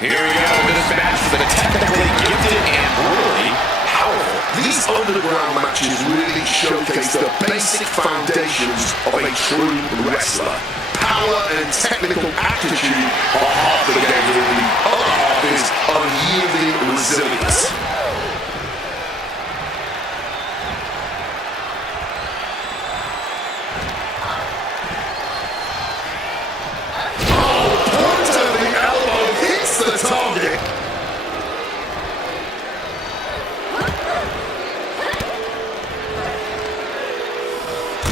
Here we go. This match is technically gifted and brutally powerful. These underground matches really showcase the basic foundations of a true wrestler. Power and technical aptitude are half the game, really. The other half is unyielding resilience. Target.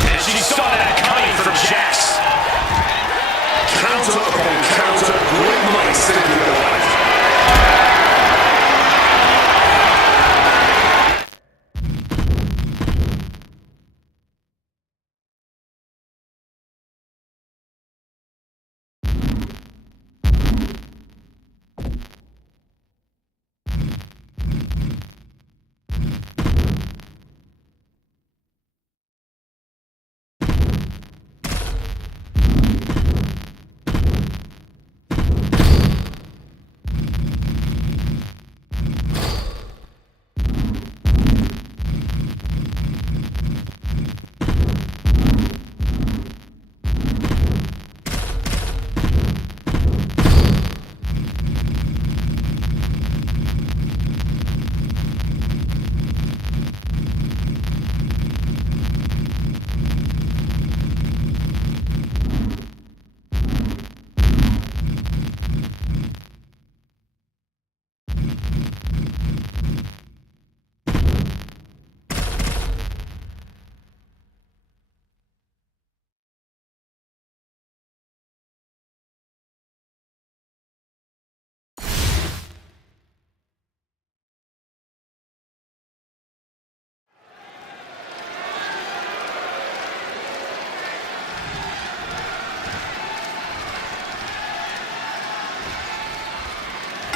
And she saw that coming from Jax. Counter upon counter, great money saving their life.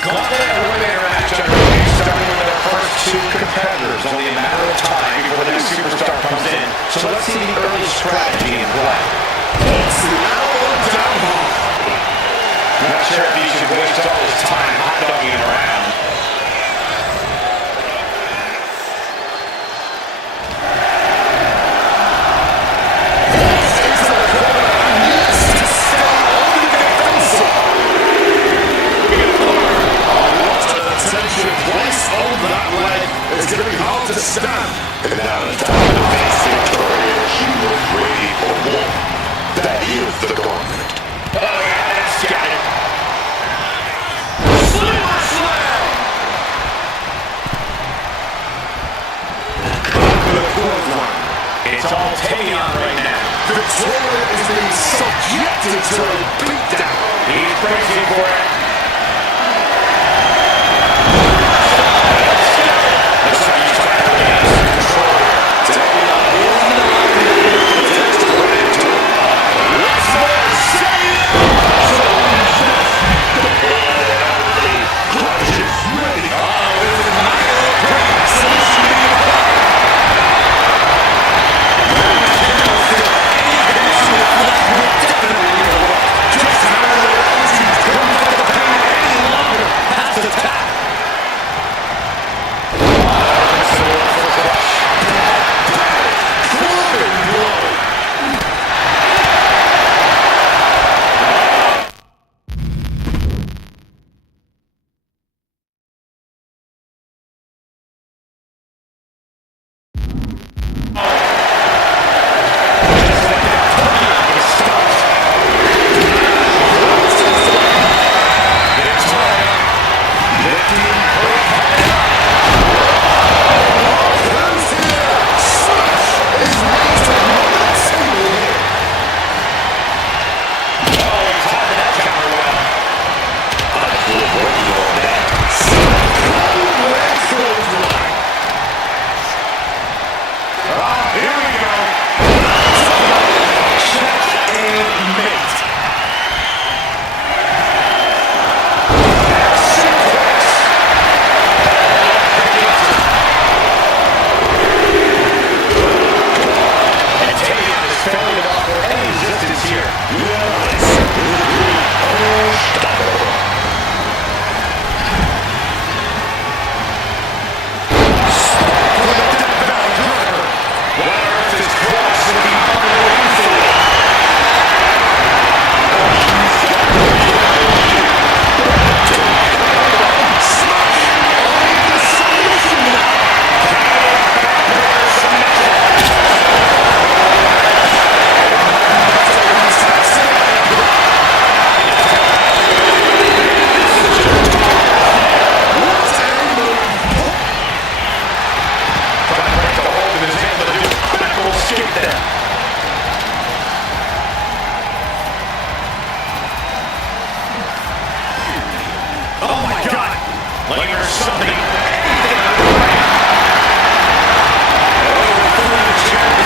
Gauntlet Eliminator match underway, starting with our first two competitors. Only a matter of time before the next superstar comes in. So let's see the early strategy in play. It's now down hard. Not sure if he should waste all his time hot-dogging around. It's going to be hard to stand. And now the time to face Victoria, she was ready for war. That is the gauntlet. Oh yeah, that's got it. Sliver slam! Gauntlet clothesline. It's all Tavion right now. Victoria is being subjected to a beatdown. He's bracing for it. Just how the Like there's something, anything on the way. Overthrowing the chair.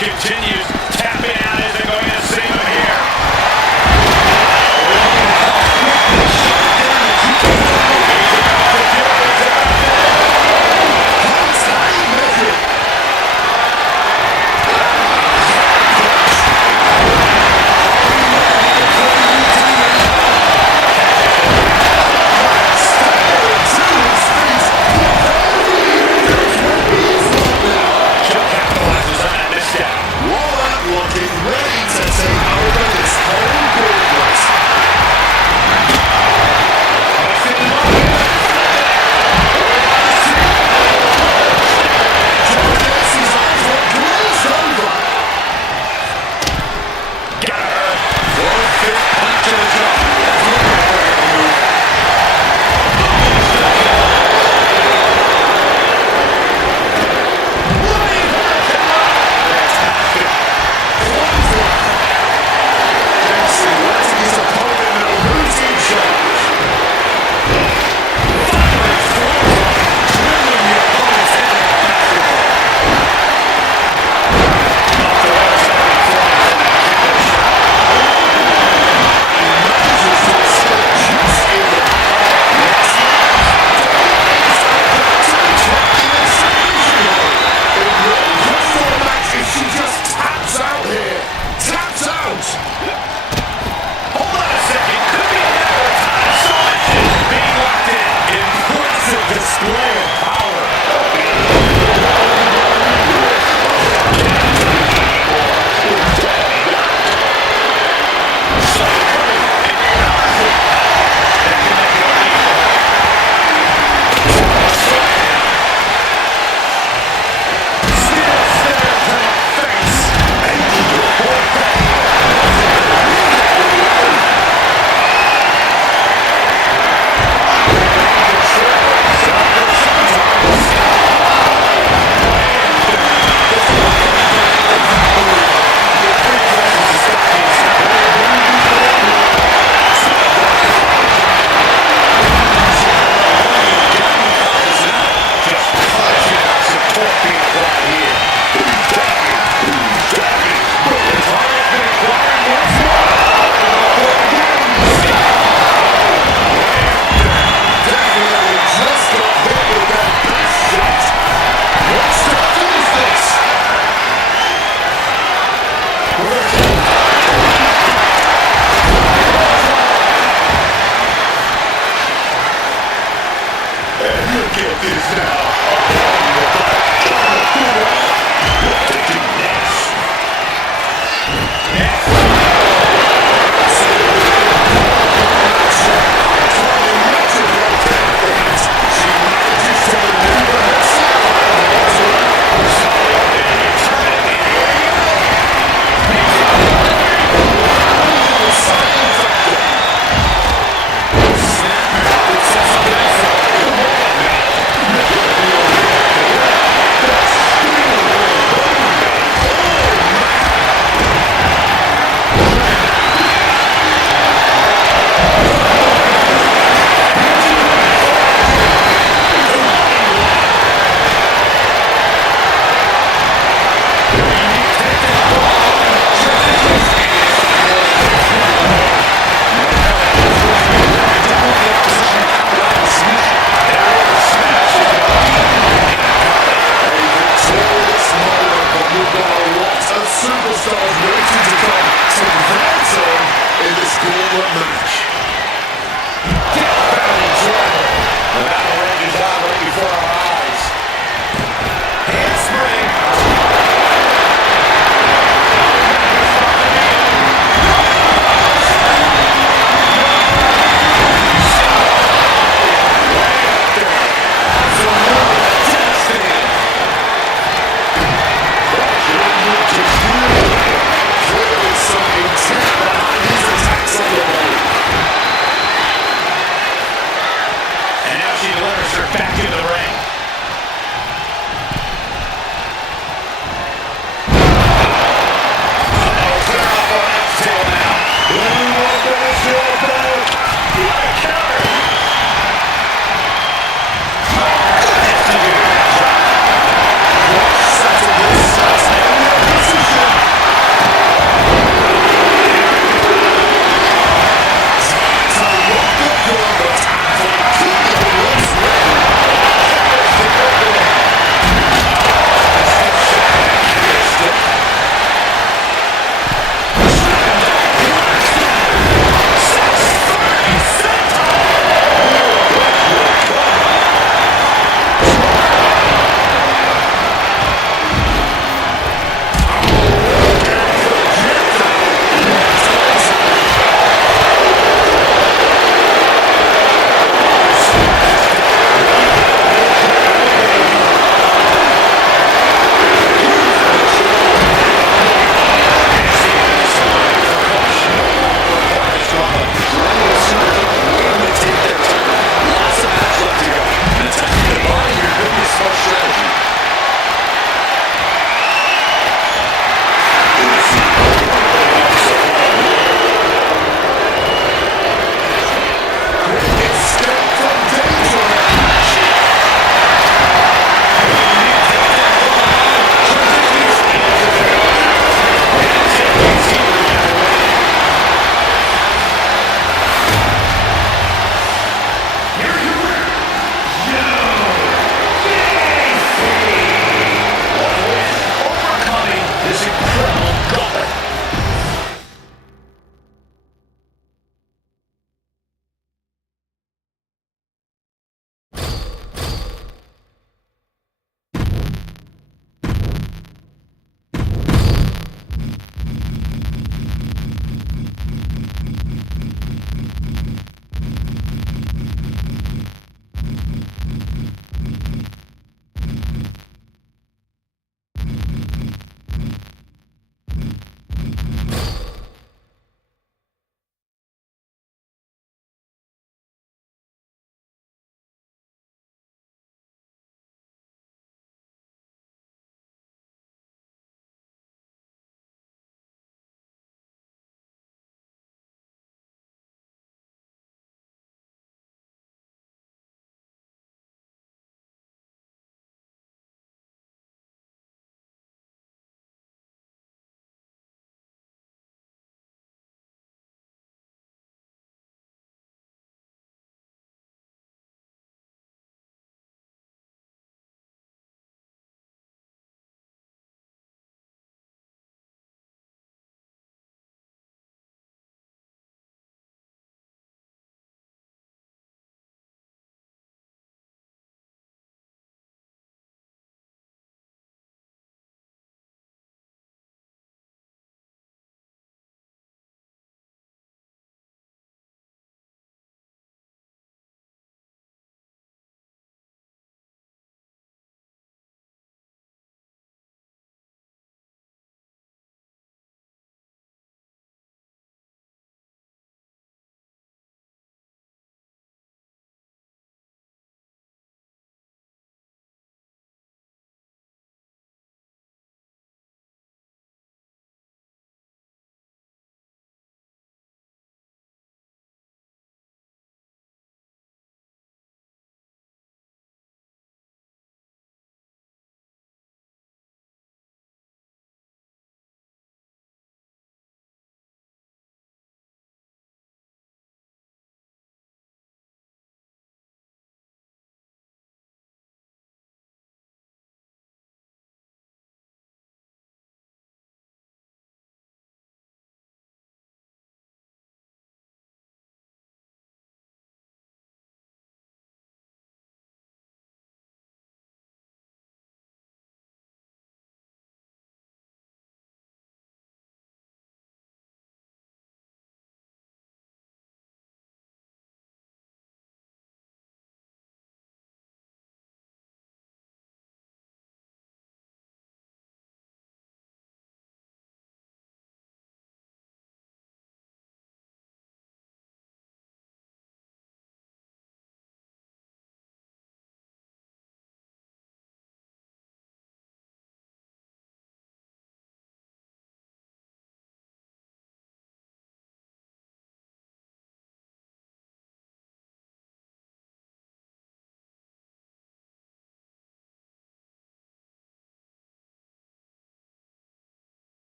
continues tapping out. Isn't going to save him here.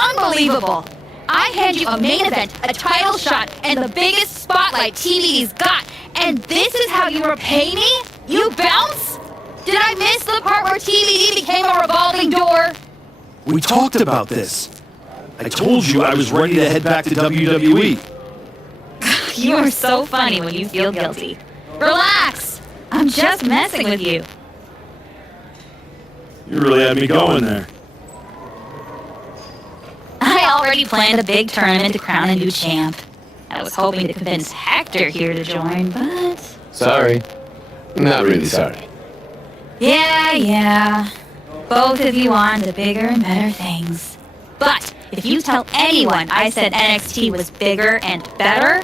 unbelievable. I hand you a main event, a title shot, and the biggest spotlight TV's got, and this is how you repay me? You bounce? Did I miss the part where TVD became a revolving door? We talked about this. I told you I was ready to head back to WWE. You are so funny when you feel guilty. Relax! I'm just messing with you. You really had me going there. I already planned a big tournament to crown a new champ. I was hoping to convince Hector here to join, but... Sorry. Not really sorry. Yeah. Both of you on to bigger and better things. But if you tell anyone I said NXT was bigger and better,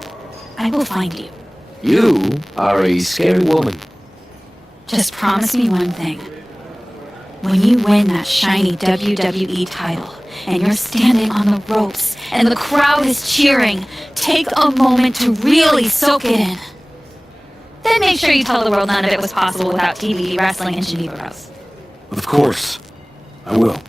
I will find you. You are a scary woman. Just promise me one thing. When you win that shiny WWE title, and you're standing on the ropes, and the crowd is cheering, take a moment to really soak it in. Then make sure you tell the world none of it was possible without TV, wrestling, and Geneva Bros. Of course. I will.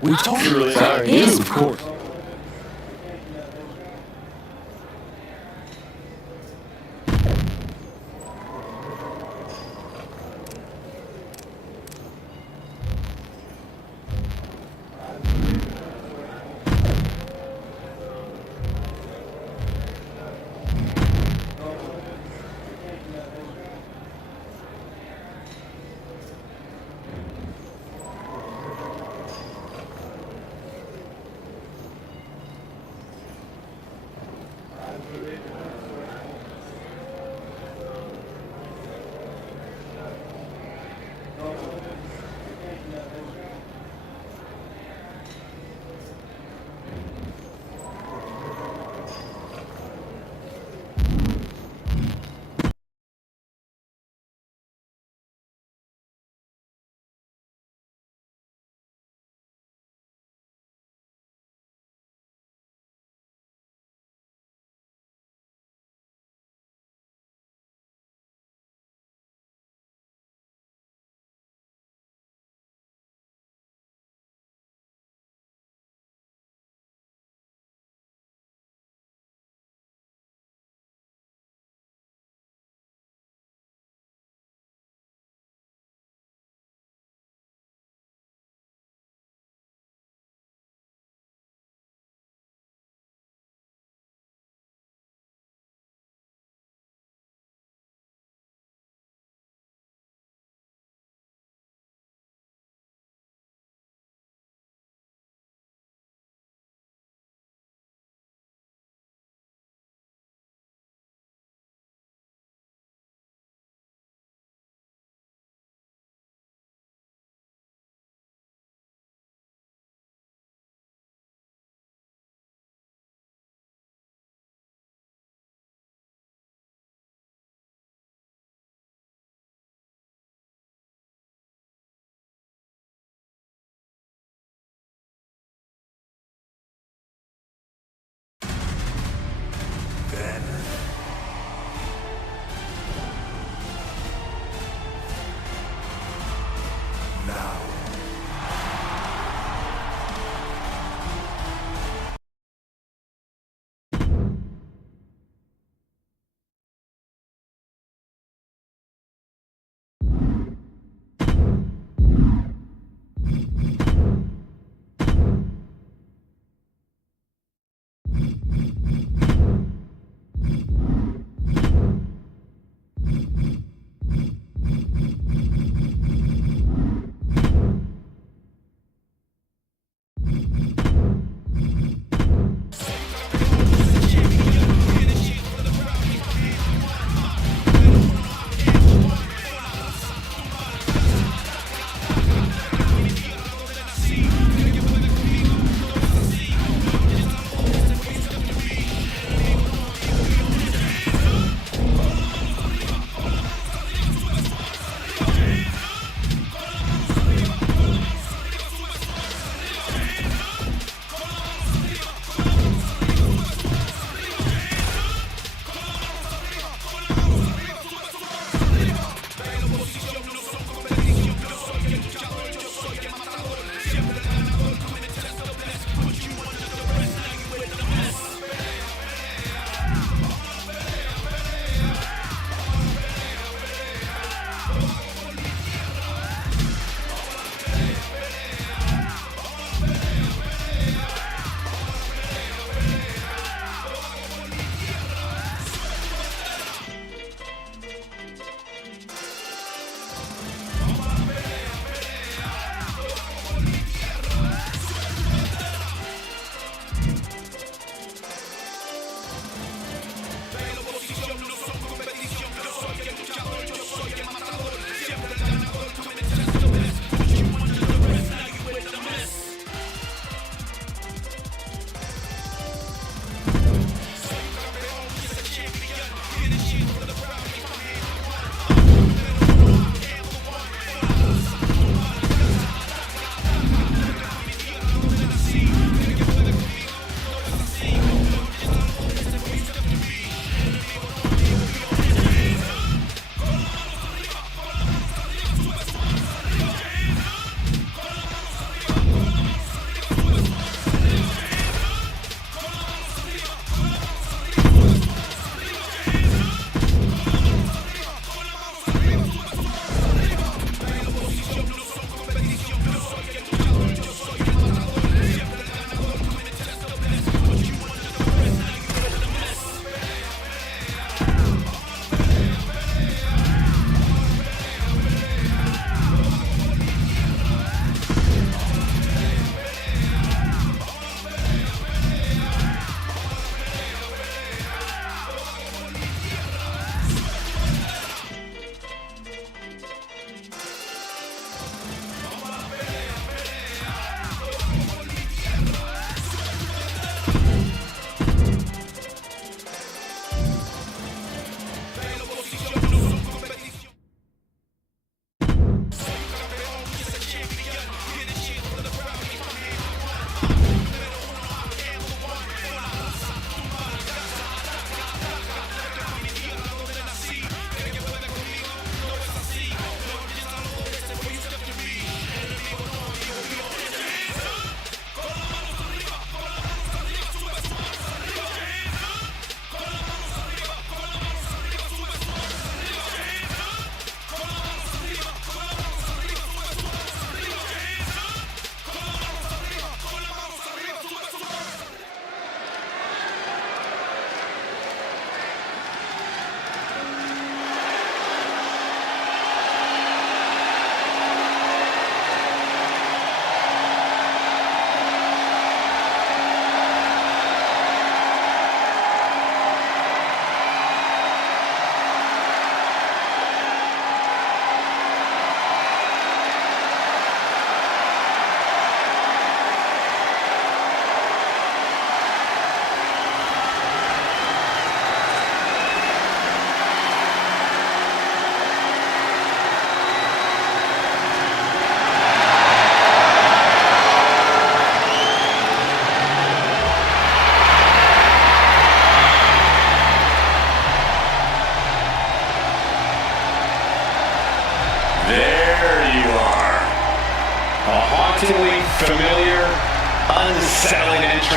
We talked earlier. Sorry. Yes, of course.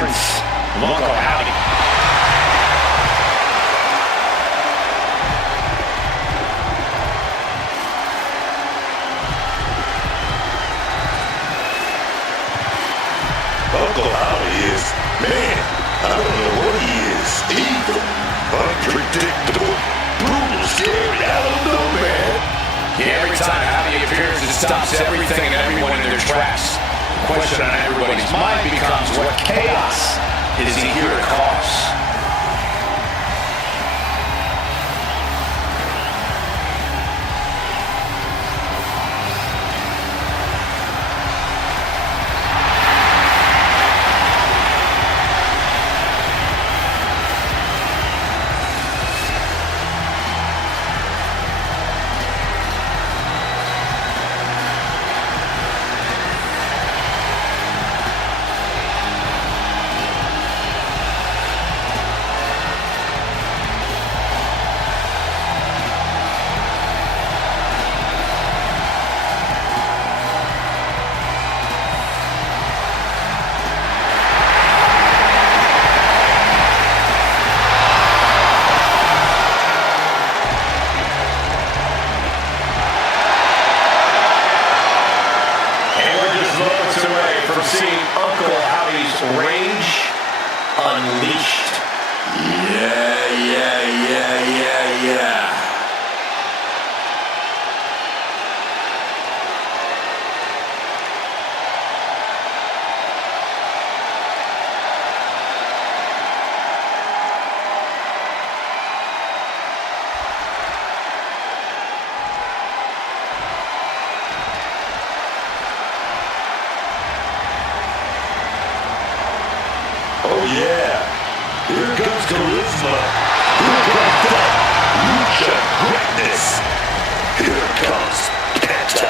entrance of Uncle Howdy. Uncle Howdy is, man, I don't know what he is. Evil, unpredictable, brutal, scary, I don't know, man. Yeah, every time Howdy appears, it stops everything and everyone in their tracks. The question on everybody's mind becomes, what chaos is he here to cause? From seeing Uncle Howdy's rage unleashed. Yeah. Oh yeah, here comes charisma, here comes that lucha greatness, here comes Penta.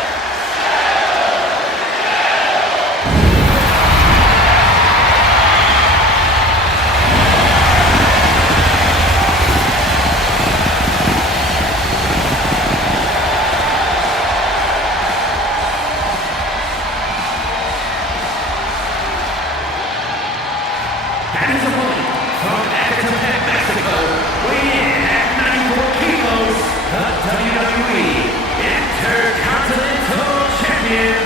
And his opponent from Ecatepec, Mexico, weighing in at 94 kilos, the WWE Intercontinental Champion,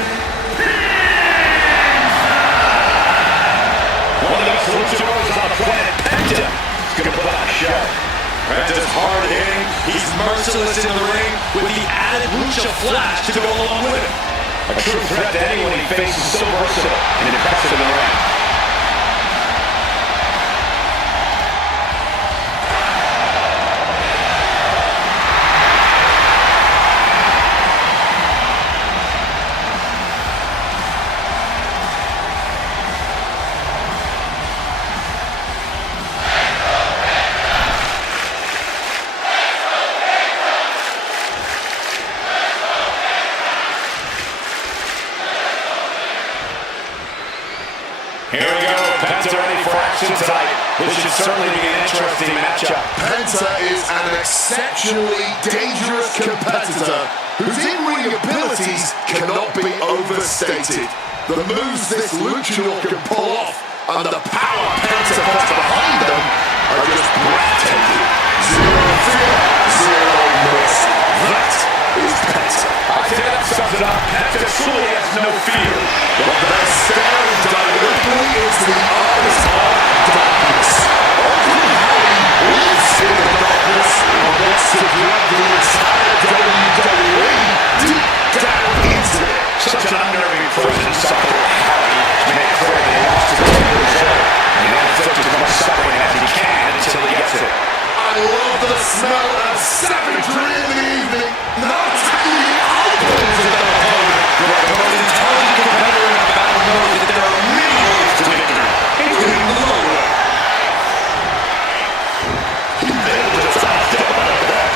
Penta! One of the best luchadors on the planet, Penta, is going to put on a show. Penta's hard-hitting, he's merciless in the ring, with the added lucha flash to go along with it. A true threat to anyone he faces, so versatile and impressive in the ring. Here we go, Penta ready for action tonight. This should certainly be an interesting matchup. Penta is an exceptionally dangerous competitor whose in-ring abilities cannot be overstated. The moves this luchador can pull off and the power Penta puts behind them are just breathtaking. Zero fear, zero mercy. That is Penta. I think that sums it up. Penta truly has no fear. But they're staring directly into the eyes of darkness. Uncle Howdy lives in the darkness and wants to drag the entire WWE deep down into it. Such an unnerving presence, Uncle Howdy. Made clear that he wants to take the result. And he wants to inflict as much suffering as he can until he gets it. I love the smell of savagery in the evening. Not attacking the eyeballs of their opponent. The most intelligent competitor in the battle knows that there are many ways to victory, including the low way. He nailed it out of that.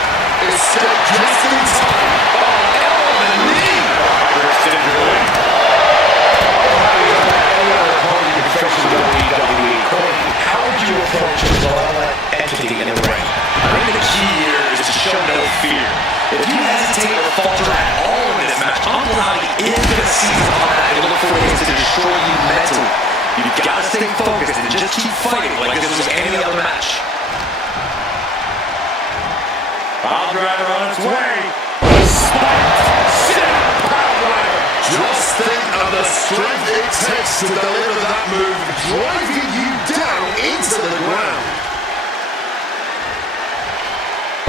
Escape just in time. Oh, elbow and knee! Hyperextend your leg. Any other opponent you face in WWE, Cody, how would you approach a malevolent entity in the ring? I think the key here is to show no fear. If you hesitate or falter at all in this match, Uncle Howdy is going to seize upon that and look for ways to destroy you mentally. You've got to stay focused and just keep fighting like this was any other match. Pile driver on its way. Spiked. Sit-out pile driver. Just think of the strength it takes to deliver that move, driving you down into the ground.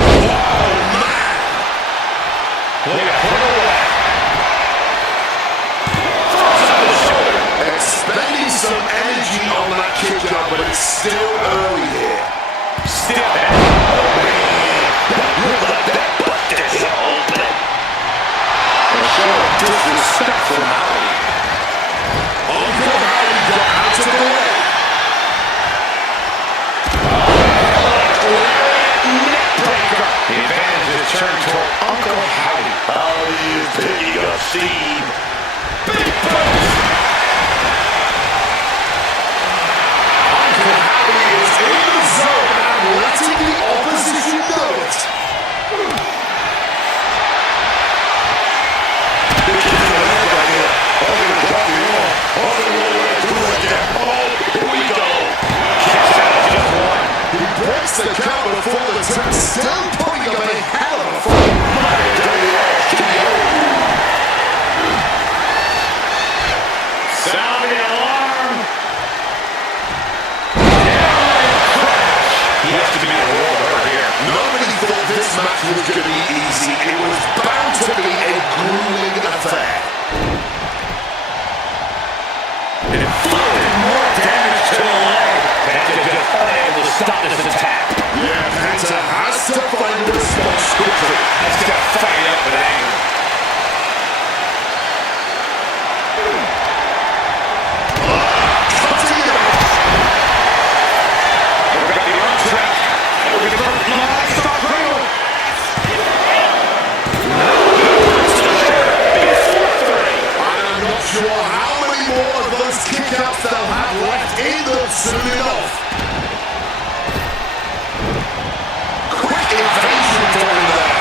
Oh, man! Look at put away. Expending some energy on that kick out, but it's still early here. Step back. Oh, man. Let that butt get open. A show of disrespect from Howie. Uncle Howie got out of the way. Neckbreaker. The advantage is turned toward Uncle Howie. Howie is picking up steam. Big punch. Uncle Howie is in the zone and letting the opposition know it. He breaks the count before the turn, still putting up a hell of a fight. Sound the alarm. He has to be a world over here. Nobody thought this match was going to be easy. It was bound to be a grueling affair. Inflicted more damage to the leg. Penta just unable to stop this attack. Yeah, Penta has to find a response quickly. Has to fight up with anger. Cutting it off. We're going to be on track. We're going to be live. Stop Greenwood. I'm not sure how many more of those kickouts they'll have left in them soon enough. Quick invasion from there.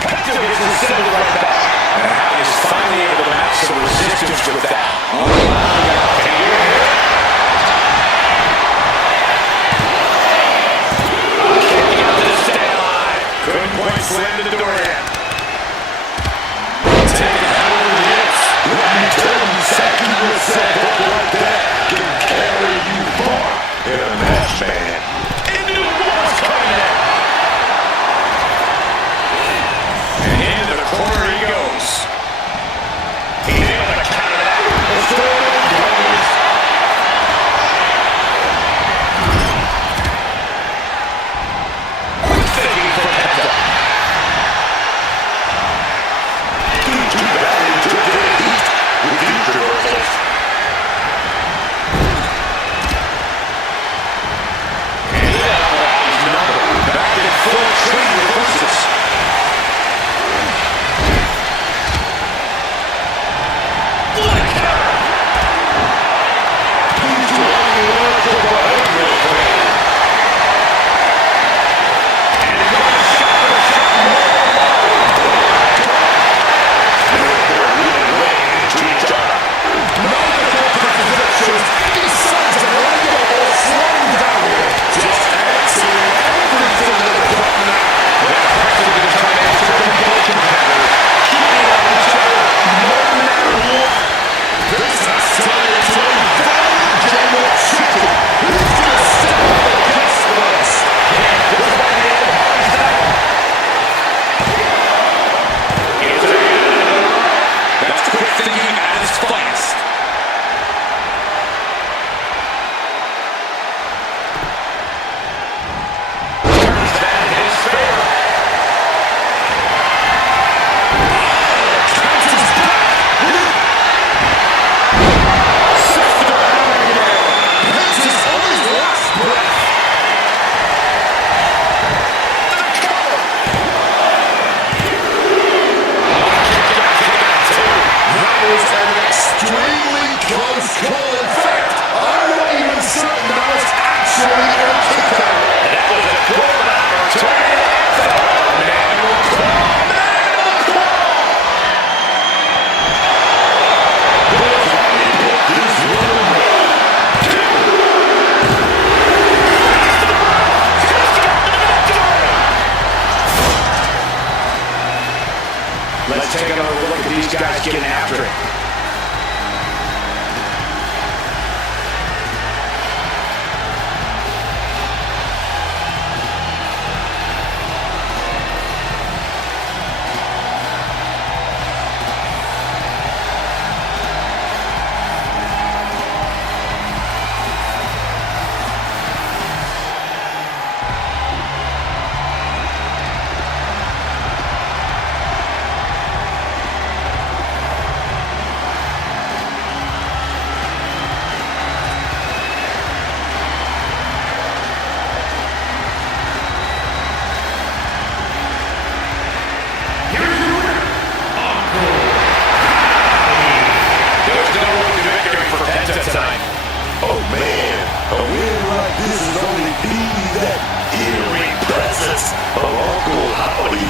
Penta gets assembled right back. And Howie is finally able to match some resistance with that. Oh, wow. Can you hear it? Kicking out to stay alive. Couldn't quite slam the door yet. Taking it out of the hips. Let me tell you, sacking yourself up like that can carry you far in a match, man. Into the walls coming in. And into the corner he goes. He nailed the count of that. The story goes. Quick thinking from Penta. Too bad he took the heat with these reversals. Uncle Howdy.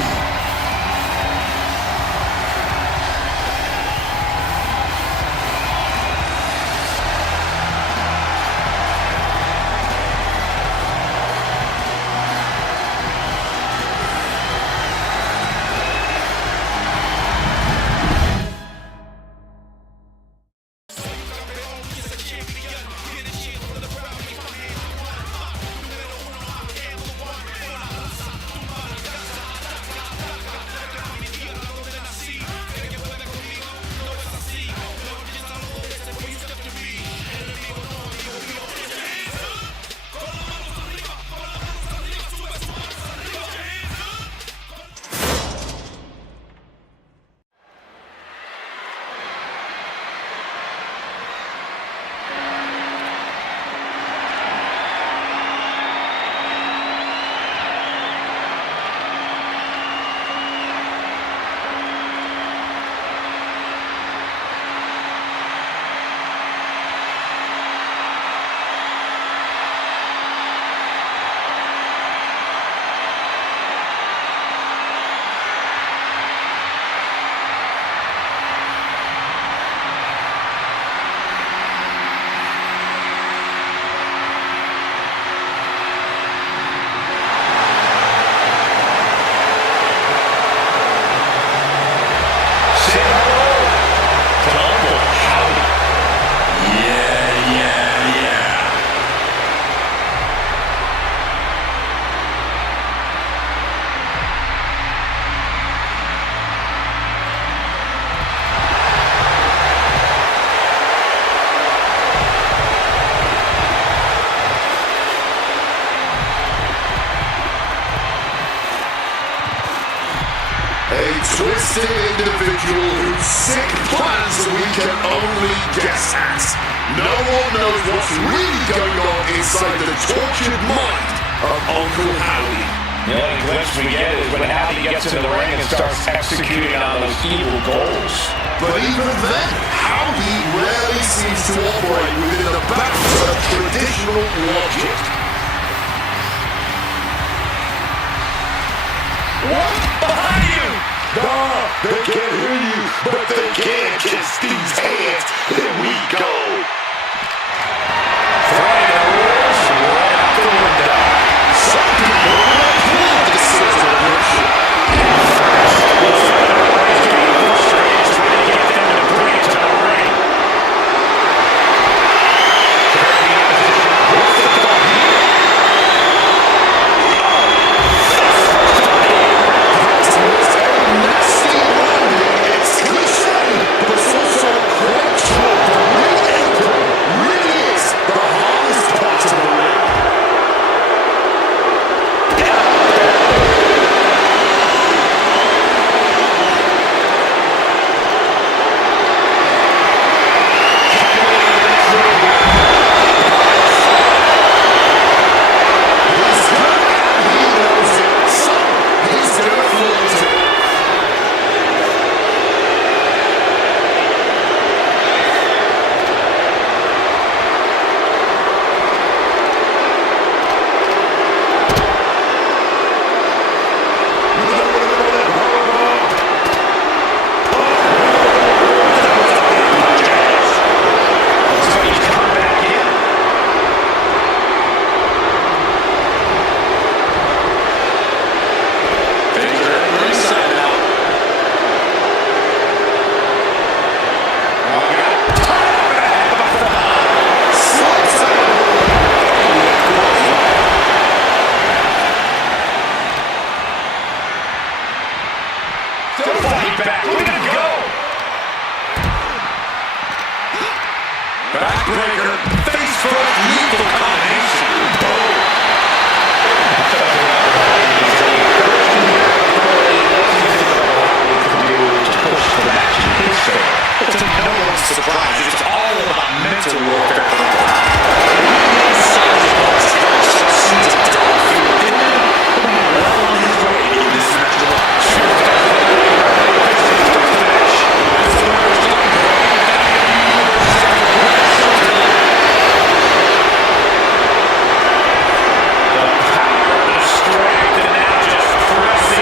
A twisted individual whose sick plans we can only guess at. No one knows what's really going on inside the tortured mind of Uncle Howdy. The only glimpse we get is when Howdy gets into the ring and starts executing on those evil goals. But even then, Howdy rarely seems to operate within the bounds of traditional logic. What? Behind you! Nah, they can't hear you, but they can kiss these hands. Here we go. Throwing the rules right out the window. Some people applaud this celebration. Frustrated trying to get them to bring it to the ring. What's the thought here? Nasty landing, it's cliche, but it's also quite true. The ring apron really is the hardest part of the ring. He's good and he knows it, so he's gonna flaunt it. So he's coming back in. Things are reset now. Oh, we got Slides out of the still fighting back. Look at him go. Backbreaker, face first, lethal combination. Boom. Push the match in his favor. But to no one's surprise, it's all about mental warfare. Well on his way to this match to watch. The power, the strength, and now just pressing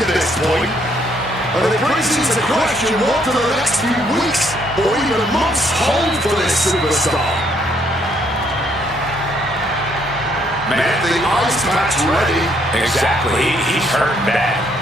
at this point. And it brings into question what do the next few weeks or even months hold for this superstar. Man, the ice pack's ready. Exactly. He's hurt bad.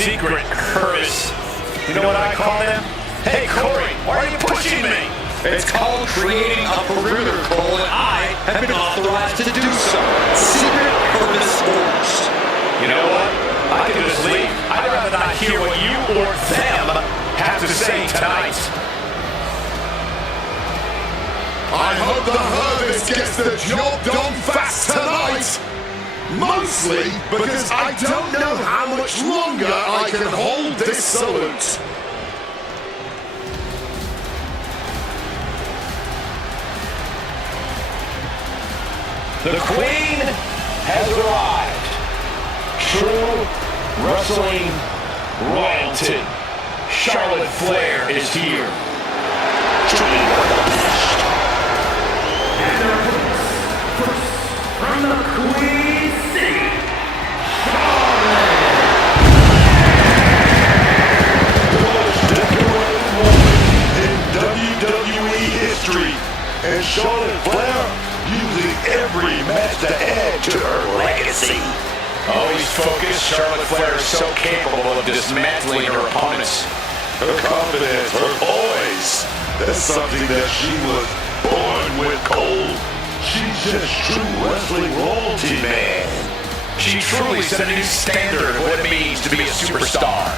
Secret purpose. You know what I call them? Hey, Corey, why are you pushing me? It's called creating a perimeter, Cole, and I have been authorized to do so. Secret purpose orders. You know what? I can just leave. I'd rather not hear what you or them have to say tonight. I hope the Hervis gets the job done fast tonight. Mostly because I don't know how much longer I can hold this salute. The Queen has arrived. True wrestling royalty. Charlotte Flair is here. And their opponents, first from the Queen City, In WWE history, and Charlotte Flair using every match to add to her legacy. Always focused, Charlotte Flair is so capable of dismantling her opponents. Her confidence, her poise, that's something that she was born with, Cole. She's just true wrestling royalty, man. She truly set a new standard of what it means to be a superstar.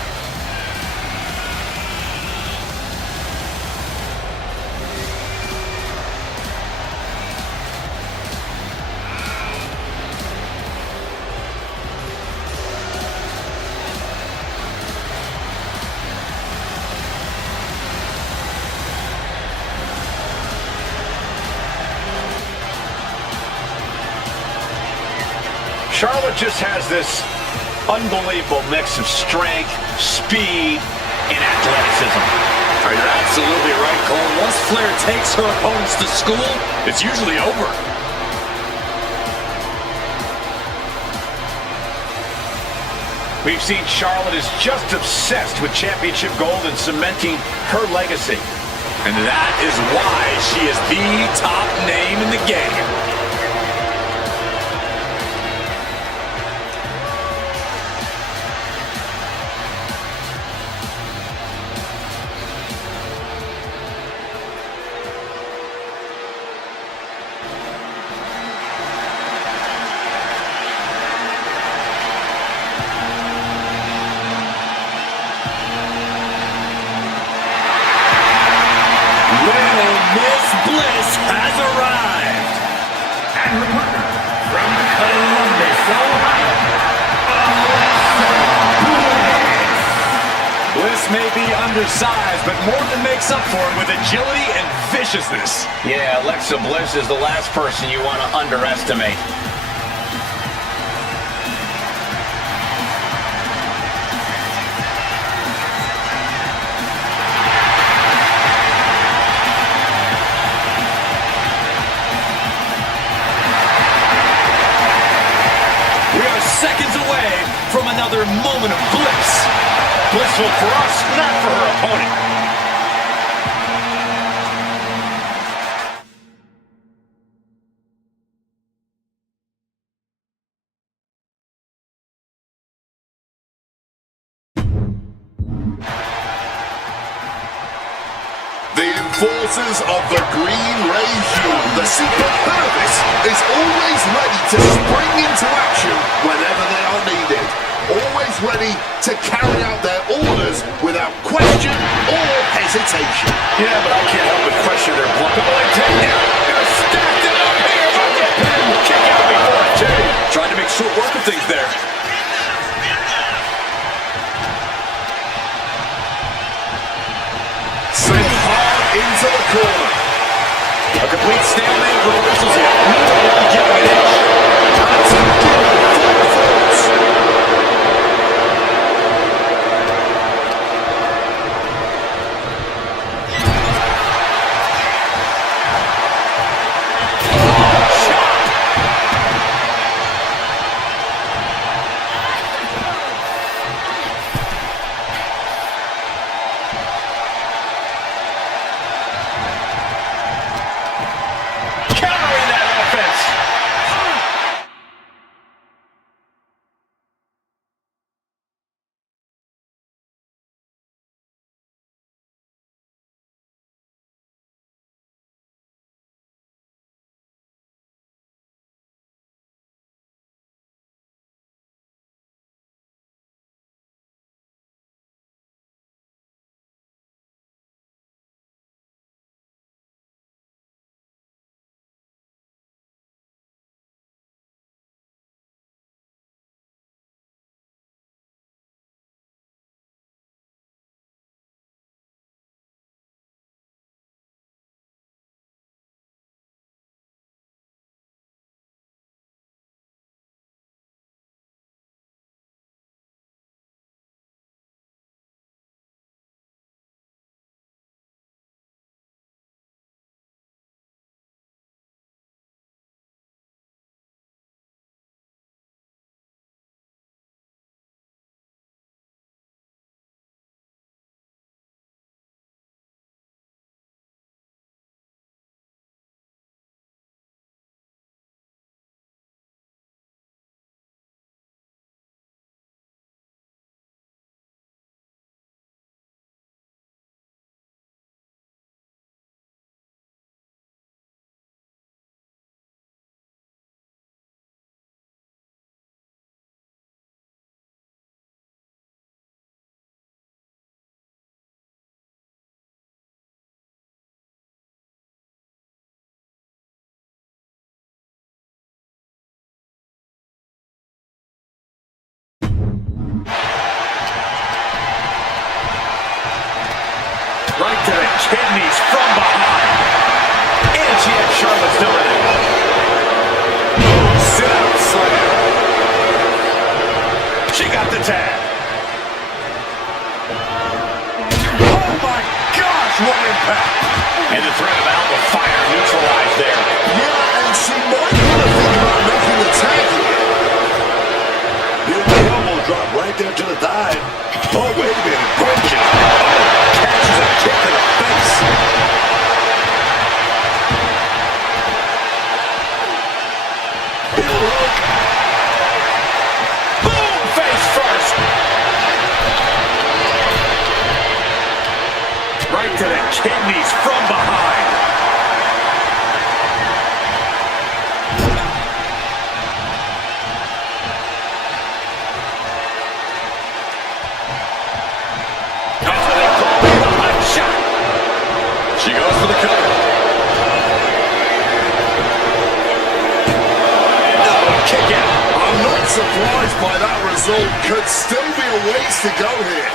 Charlotte just has this unbelievable mix of strength, speed, and athleticism. You're absolutely right, Cole. Once Flair takes her opponents to school, it's usually over. We've seen Charlotte is just obsessed with championship gold and cementing her legacy. And that is why she is the top name in the game. Miss Bliss has arrived. and her partner from Columbus, Ohio, Bliss may be undersized, but more than makes up for it with agility and viciousness. Yeah, Alexa Bliss is the last person you want to underestimate. Seconds away from another moment of bliss. Blissful for us, not for her opponent. The enforcers of the Green Regime, the Secret Service, is always ready to spring into action whenever they are needed. Always ready to carry out their orders without question or hesitation. Yeah, but I can't help but question their blunt. Come on, take now. Gonna stack it up here. Kick out before two. Trying to make short work of things there. Sent hard into the corner. A complete stalemate reversals here. kidneys from behind. And she had Charlotte's number now. Sit out slam. She got the tag. Oh my gosh, what impact. And the threat of alpha fire neutralized there. Yeah, and she might want to think about making the tag here. The elbow drop right there to the thigh. Oh, wait a minute. Punches. Oh, catches a kick in the face. Heel hook. Boom, face first. Right to the kidneys from behind. That's what they call the hot shot. She goes for the cover. No, kick out. I'm not surprised by that result. Could still be a ways to go here.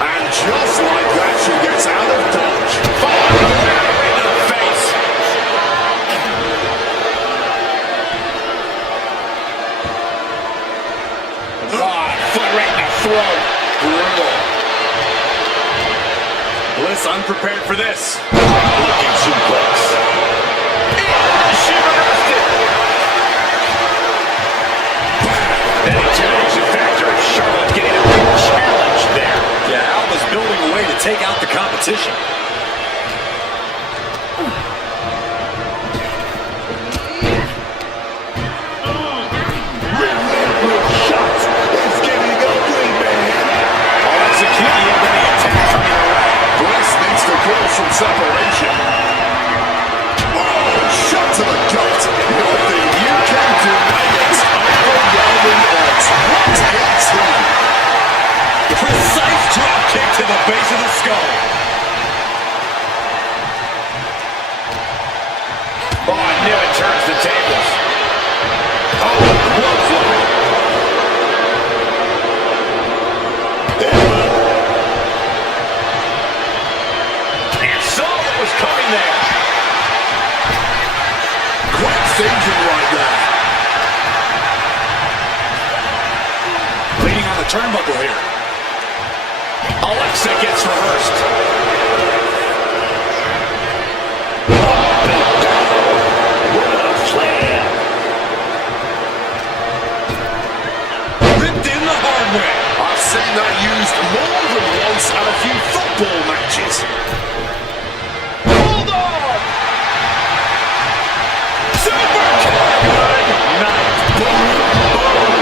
And just like that, she gets out of dodge. Right to the face. Foot right in the throat. Brutal. Bliss unprepared for this. Looking suplex. She reversed it. The intimidation factor of Charlotte getting a big challenge there. Yeah, Alba's building a way to take out the competition. Shots. It's getting ugly, man. I'll execute the end of the attack coming her way. Bliss needs to cause some separation. Oh, shot to the gut. Nothing you can do against overwhelming odds. What a team. Precise drop kick to the base of the skull. Oh, I knew it turns the tables. Oh, clothesline. And saw what was coming there. Quick thinking right there. Leaning on the turnbuckle here. Alexa gets reversed. Ripped in the hard way. I've seen that used more than once at a few football matches. Hold on! Super kick! Good night. Boom, boom.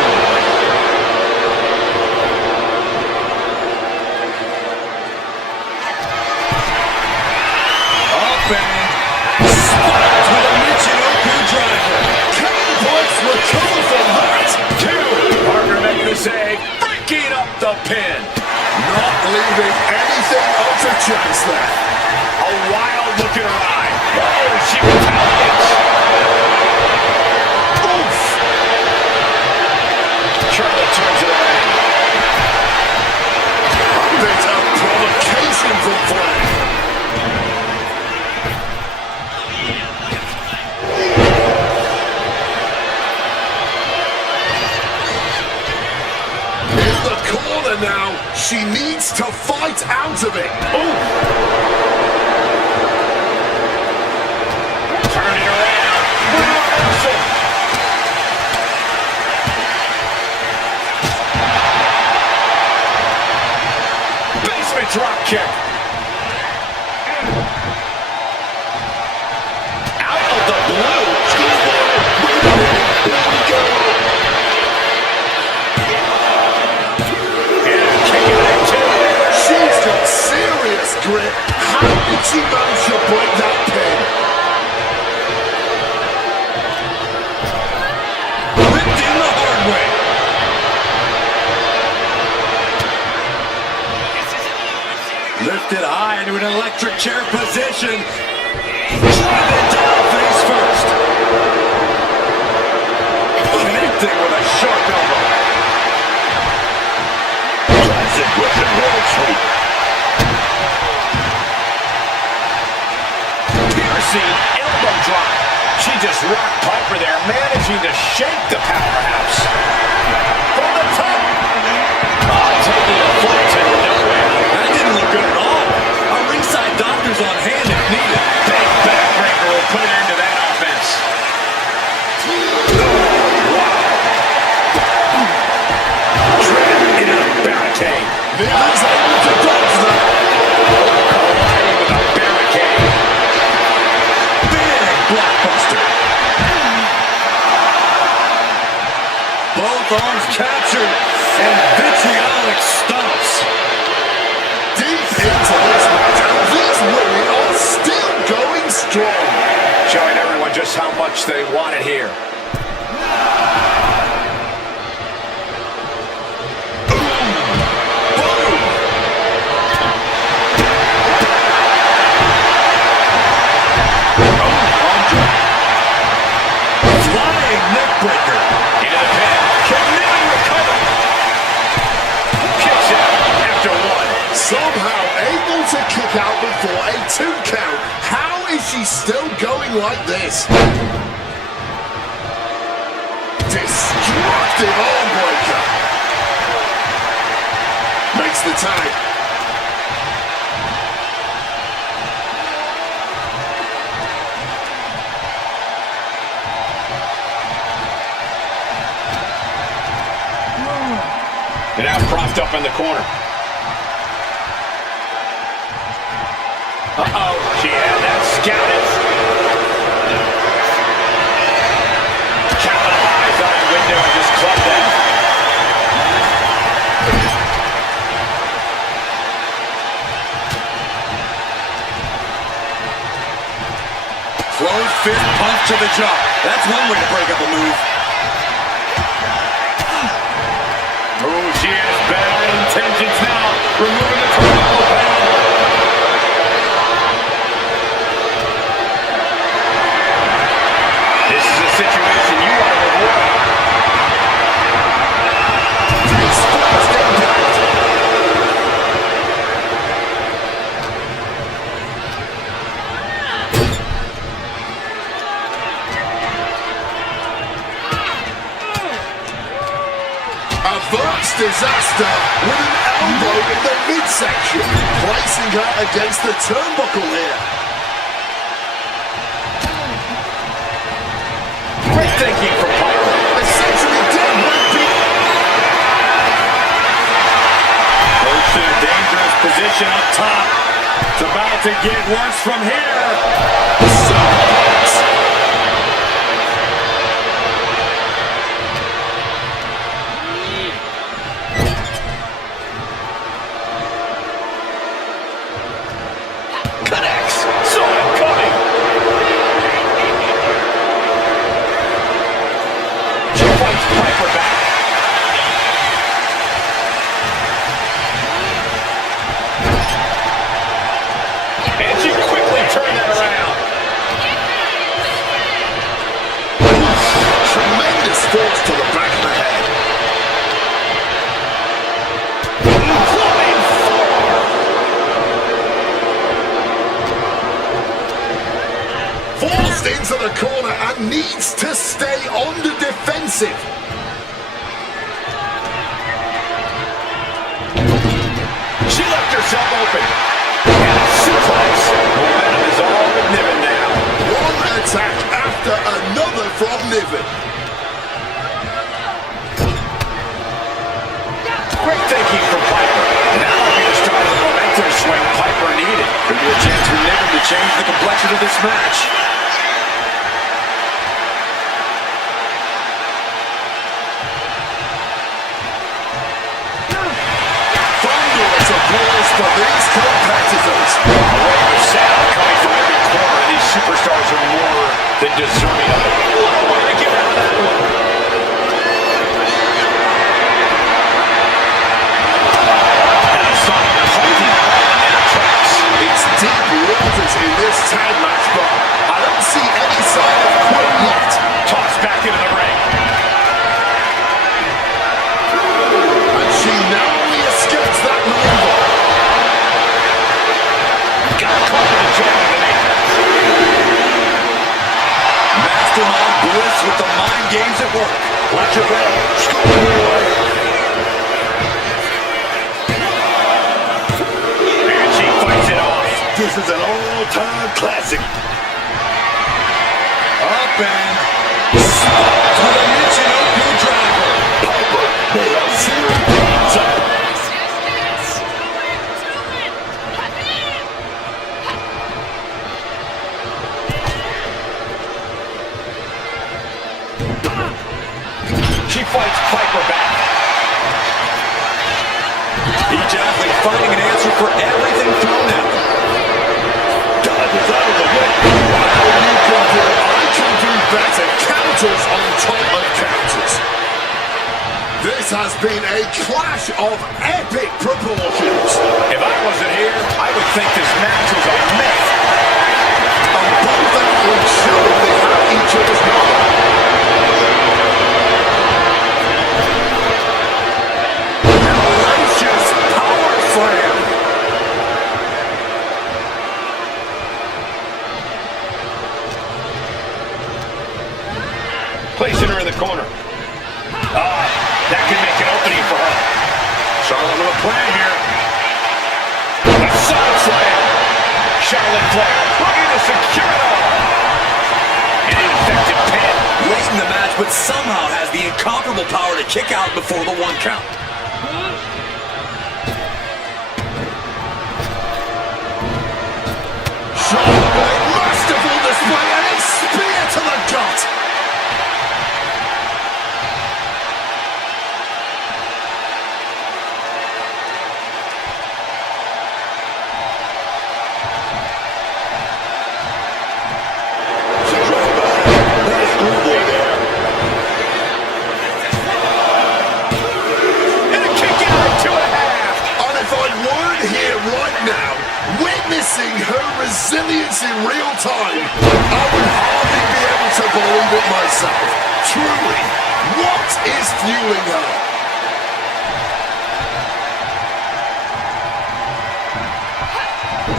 Up and spiked with a Michinoku driver. Can Bliss recover from that? Partner make the save, breaking up the pin. Not leaving anything up to chance there. A wild look in her eye. Oh, she retaliates. Oof. Charlotte turns it around. A bit of provocation from Flair. In the corner now, she needs to fight out of it. Turning around. Reversal. Basement drop kick. Out of the blue. And kicking out too. She's got serious grip. How did she manage to break that pin? Ripped in the hard way. Lifted high into an electric chair position. Driven down face first. Connecting with a sharp elbow. Classic Russian roll sweep. juicy elbow drop. She just rocked Piper there, managing to shake the powerhouse. From the top. Oh, taking a foot to nowhere. That didn't look good at all. Our ringside doctor's on hand if needed. Big backbreaker will put an end to that offense. Driven into the barricade. Niven's able to dodge that. Colliding with a barricade. Big blockbuster. Both arms captured and vitriolic stomps. Deep into this match, and these women are still going strong. Showing everyone just how much they want it here. Flying neck breaker. Into the pin. Can Niven recover? Kicks out after one. Somehow able to kick out before a 2 count. How is she still going like this? Destructive arm breaker. Makes the tag. And now propped up in the corner. Uh-oh, she had that scouted. Capitalized on a window and just clubbed that. Closed fist punch to the jaw. That's one way to break up a move. Oh, she has bad intentions now. Removing the turnbuckle pad. This is a situation you want to avoid. Fast impact. Averts disaster with an elbow in the midsection, placing her against the turnbuckle here. Great thinking from Piper. Essentially dead weight beat. Close to a dangerous position up top. It's about to get worse from here. Suplex. Connects. Saw it coming. She fights Piper back. And she quickly turned that around. Tremendous force to the back of the head. Flying forearm. Forced into the corner and needs to stay on the defensive. She left herself open. And a suplex. Momentum is all with Niven now. One attack after another from Niven. Great thinking from Piper. Now would be the start of the momentum swing Piper needed. Could be a chance for Niven to change the complexion of this match. Thunderous applause for these competitors. A wave of sound coming from every corner. These superstars are more than deserving of it. What a way to get out of that one. And a sonic punching in her tracks. It's deep waters in this tag match, but I don't see any sign of quit yet. Tossed back into the ring. And she narrowly escapes that maneuver. Got caught in the jab underneath. Bliss with the mind games at work. Watch your back. Schoolboy. And she fights it off. This is an all-time classic. Up and to the Michinoku driver. Piper made a zero top. She fights Piper back. Each athlete finding an answer for everything thrown at them. Dodges out of the way. Whatever you can do, I can do better. Counters on top of counters. This has been a clash of epic proportions. If I wasn't here, I would think this match was a myth. And both athletes showing they have each other's number. Hellacious power slam. Placing her in the corner. That could make an opening for her. Charlotte with a plan here. A side slam. Charlotte Flair looking to secure it all. An effective pin. Late in the match, but somehow has the incomparable power to kick out before the 1 count. Charlotte with a masterful display and a spear to the gut. Witnessing her resilience in real time, I would hardly be able to believe it myself. Truly, what is fueling her?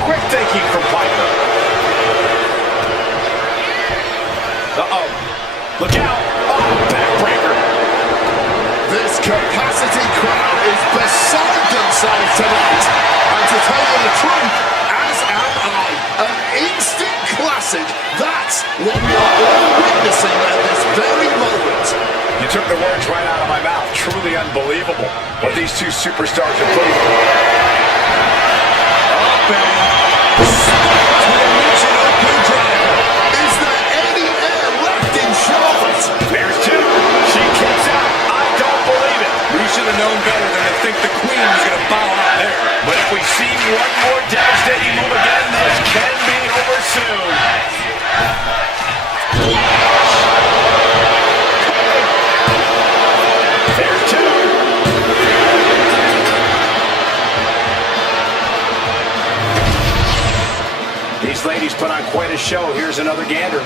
Quick thinking from Piper. Uh-oh. Look out. Oh, backbreaker. This capacity crowd is beside themselves tonight. And to tell you the truth, as am I, an instant classic. That's what we are all witnessing at this very moment. You took the words right out of my mouth. Truly unbelievable what these two superstars are putting on. Up and to the Michinoku driver. Is there any air left in Charlotte? There's two. She kicks out. I don't believe it. We should have known better than to think the Queen was going to bow out there. But if we see one more devastating move again, this can be over soon. There's two. These ladies put on quite a show. Here's another gander.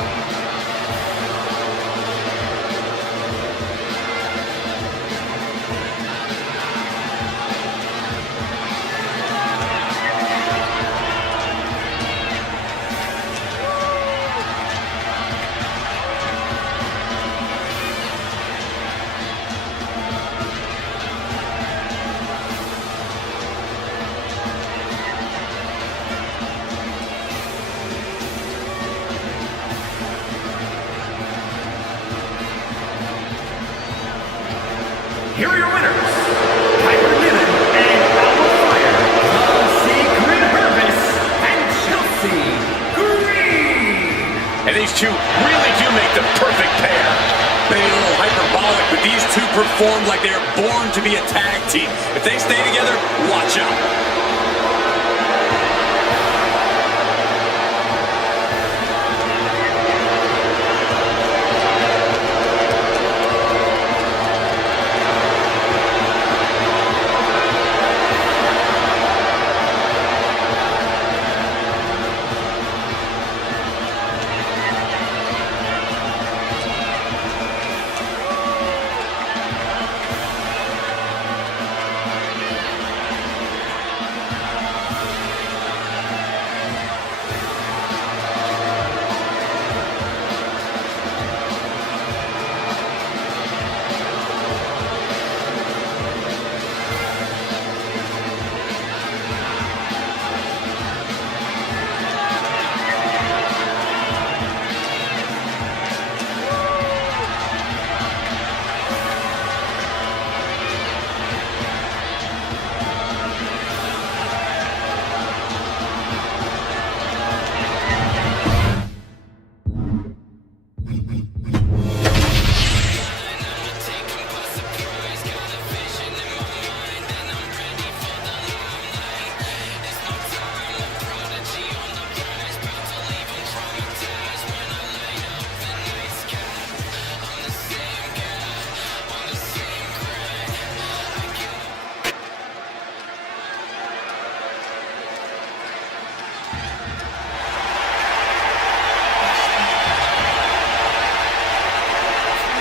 Here are your winners, Piper Niven and Alpha Fire, The Secret Service, and Chelsea Green. And these two really do make the perfect pair. Maybe a little hyperbolic, but these two performed like they are born to be a tag team. If they stay together, watch out.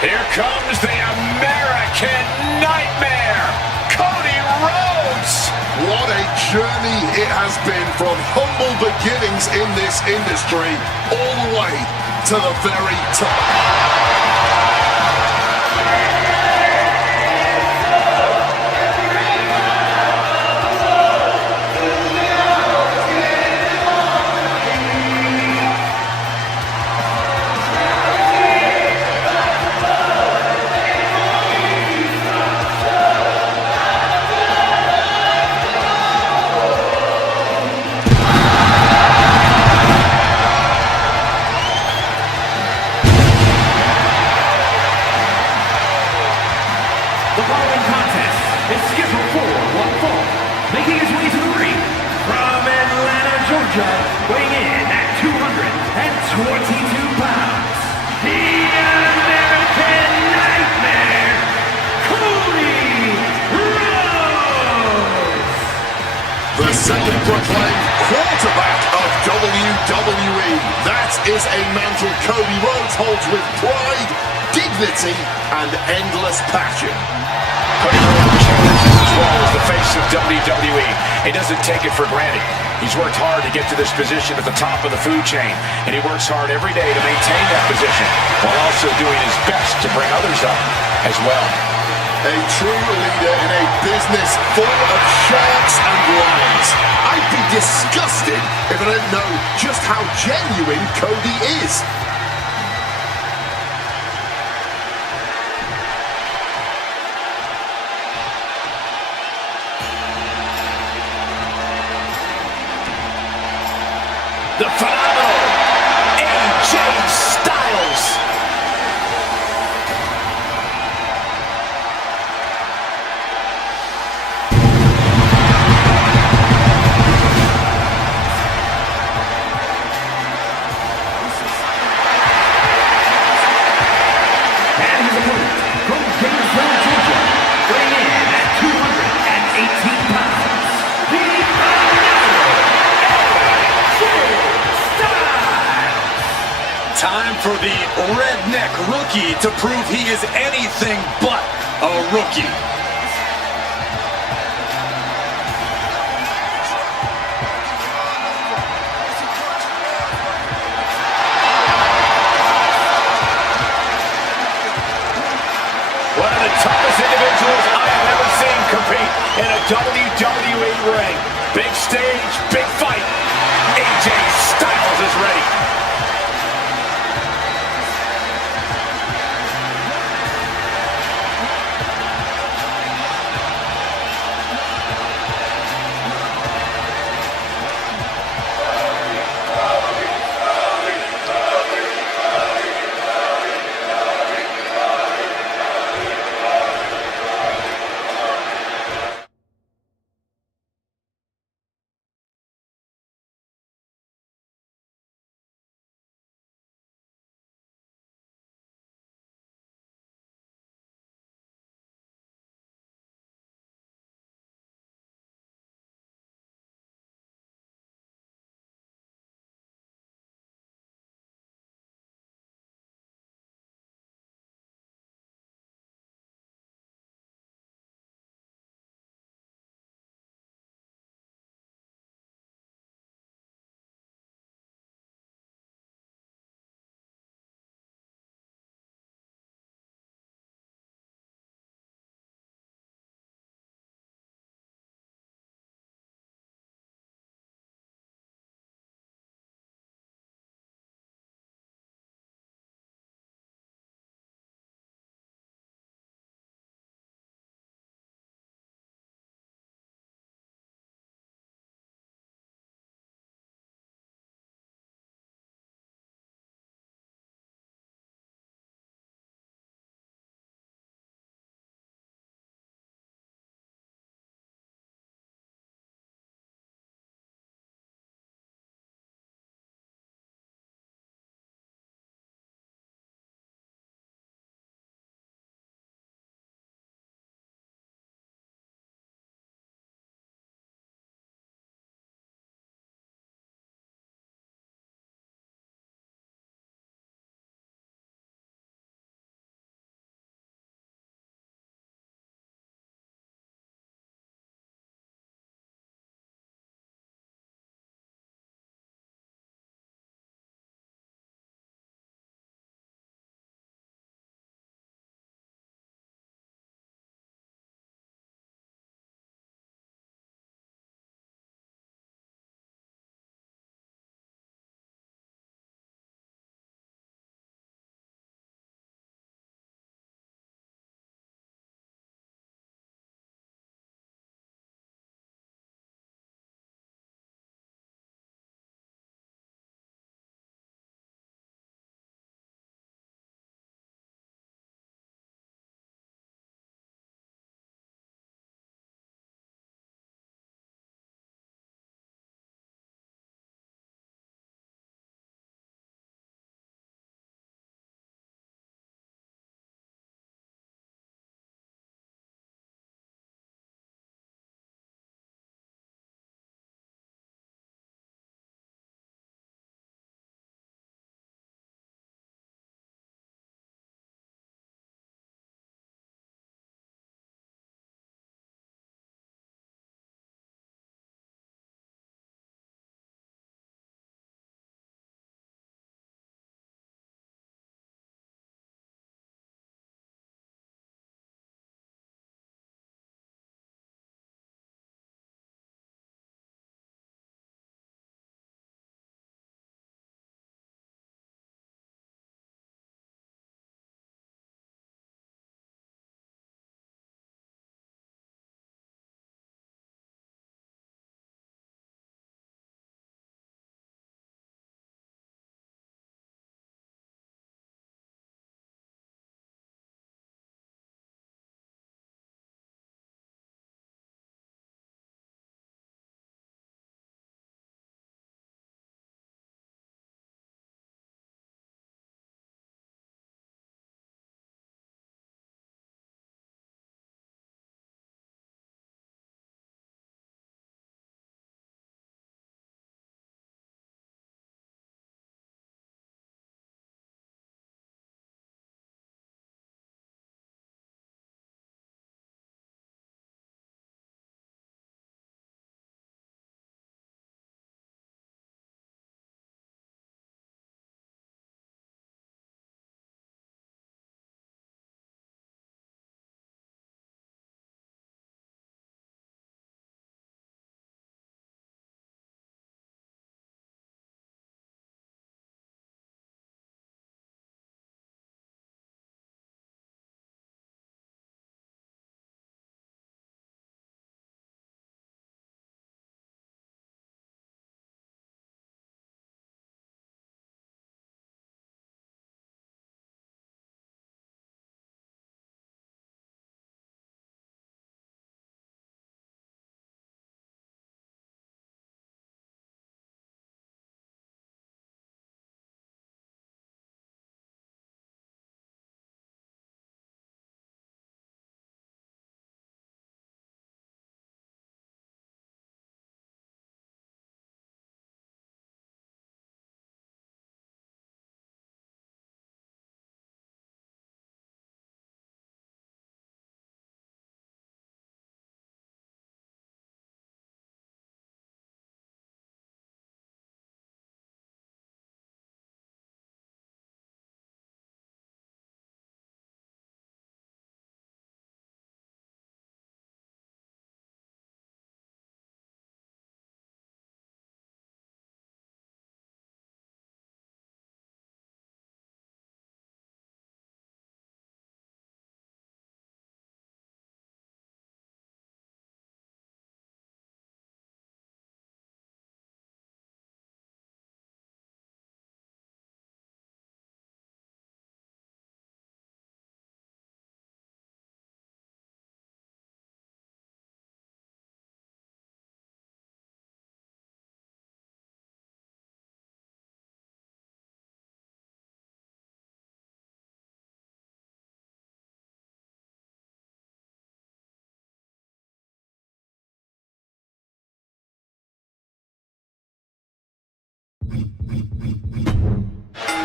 Here comes the American Nightmare, Cody Rhodes. What a journey it has been from humble beginnings in this industry all the way to the very top. The following contest is scheduled for one fall. Making his way to the ring from Atlanta, Georgia, weighing in at 222 pounds, the American Nightmare, Cody Rhodes. The second proclaimed quarterback of WWE. That is a mantle Cody Rhodes holds with pride, dignity, and endless passion. Cody Rhodes cherishes his role as the face of WWE. He doesn't take it for granted. He's worked hard to get to this position at the top of the food chain, and he works hard every day to maintain that position while also doing his best to bring others up as well. A true leader in a business full of sharks and lions. I'd be disgusted if I didn't know just how genuine Cody is. The phenomenal AJ Styles. And his opponent from Gainesville, Georgia, weighing in at 218 pounds, the phenomenal AJ Styles. Time for the redneck rookie to prove he is anything but a rookie. One of the toughest individuals I have ever seen compete in a WWE ring. Big stage, big fight. AJ Styles is ready.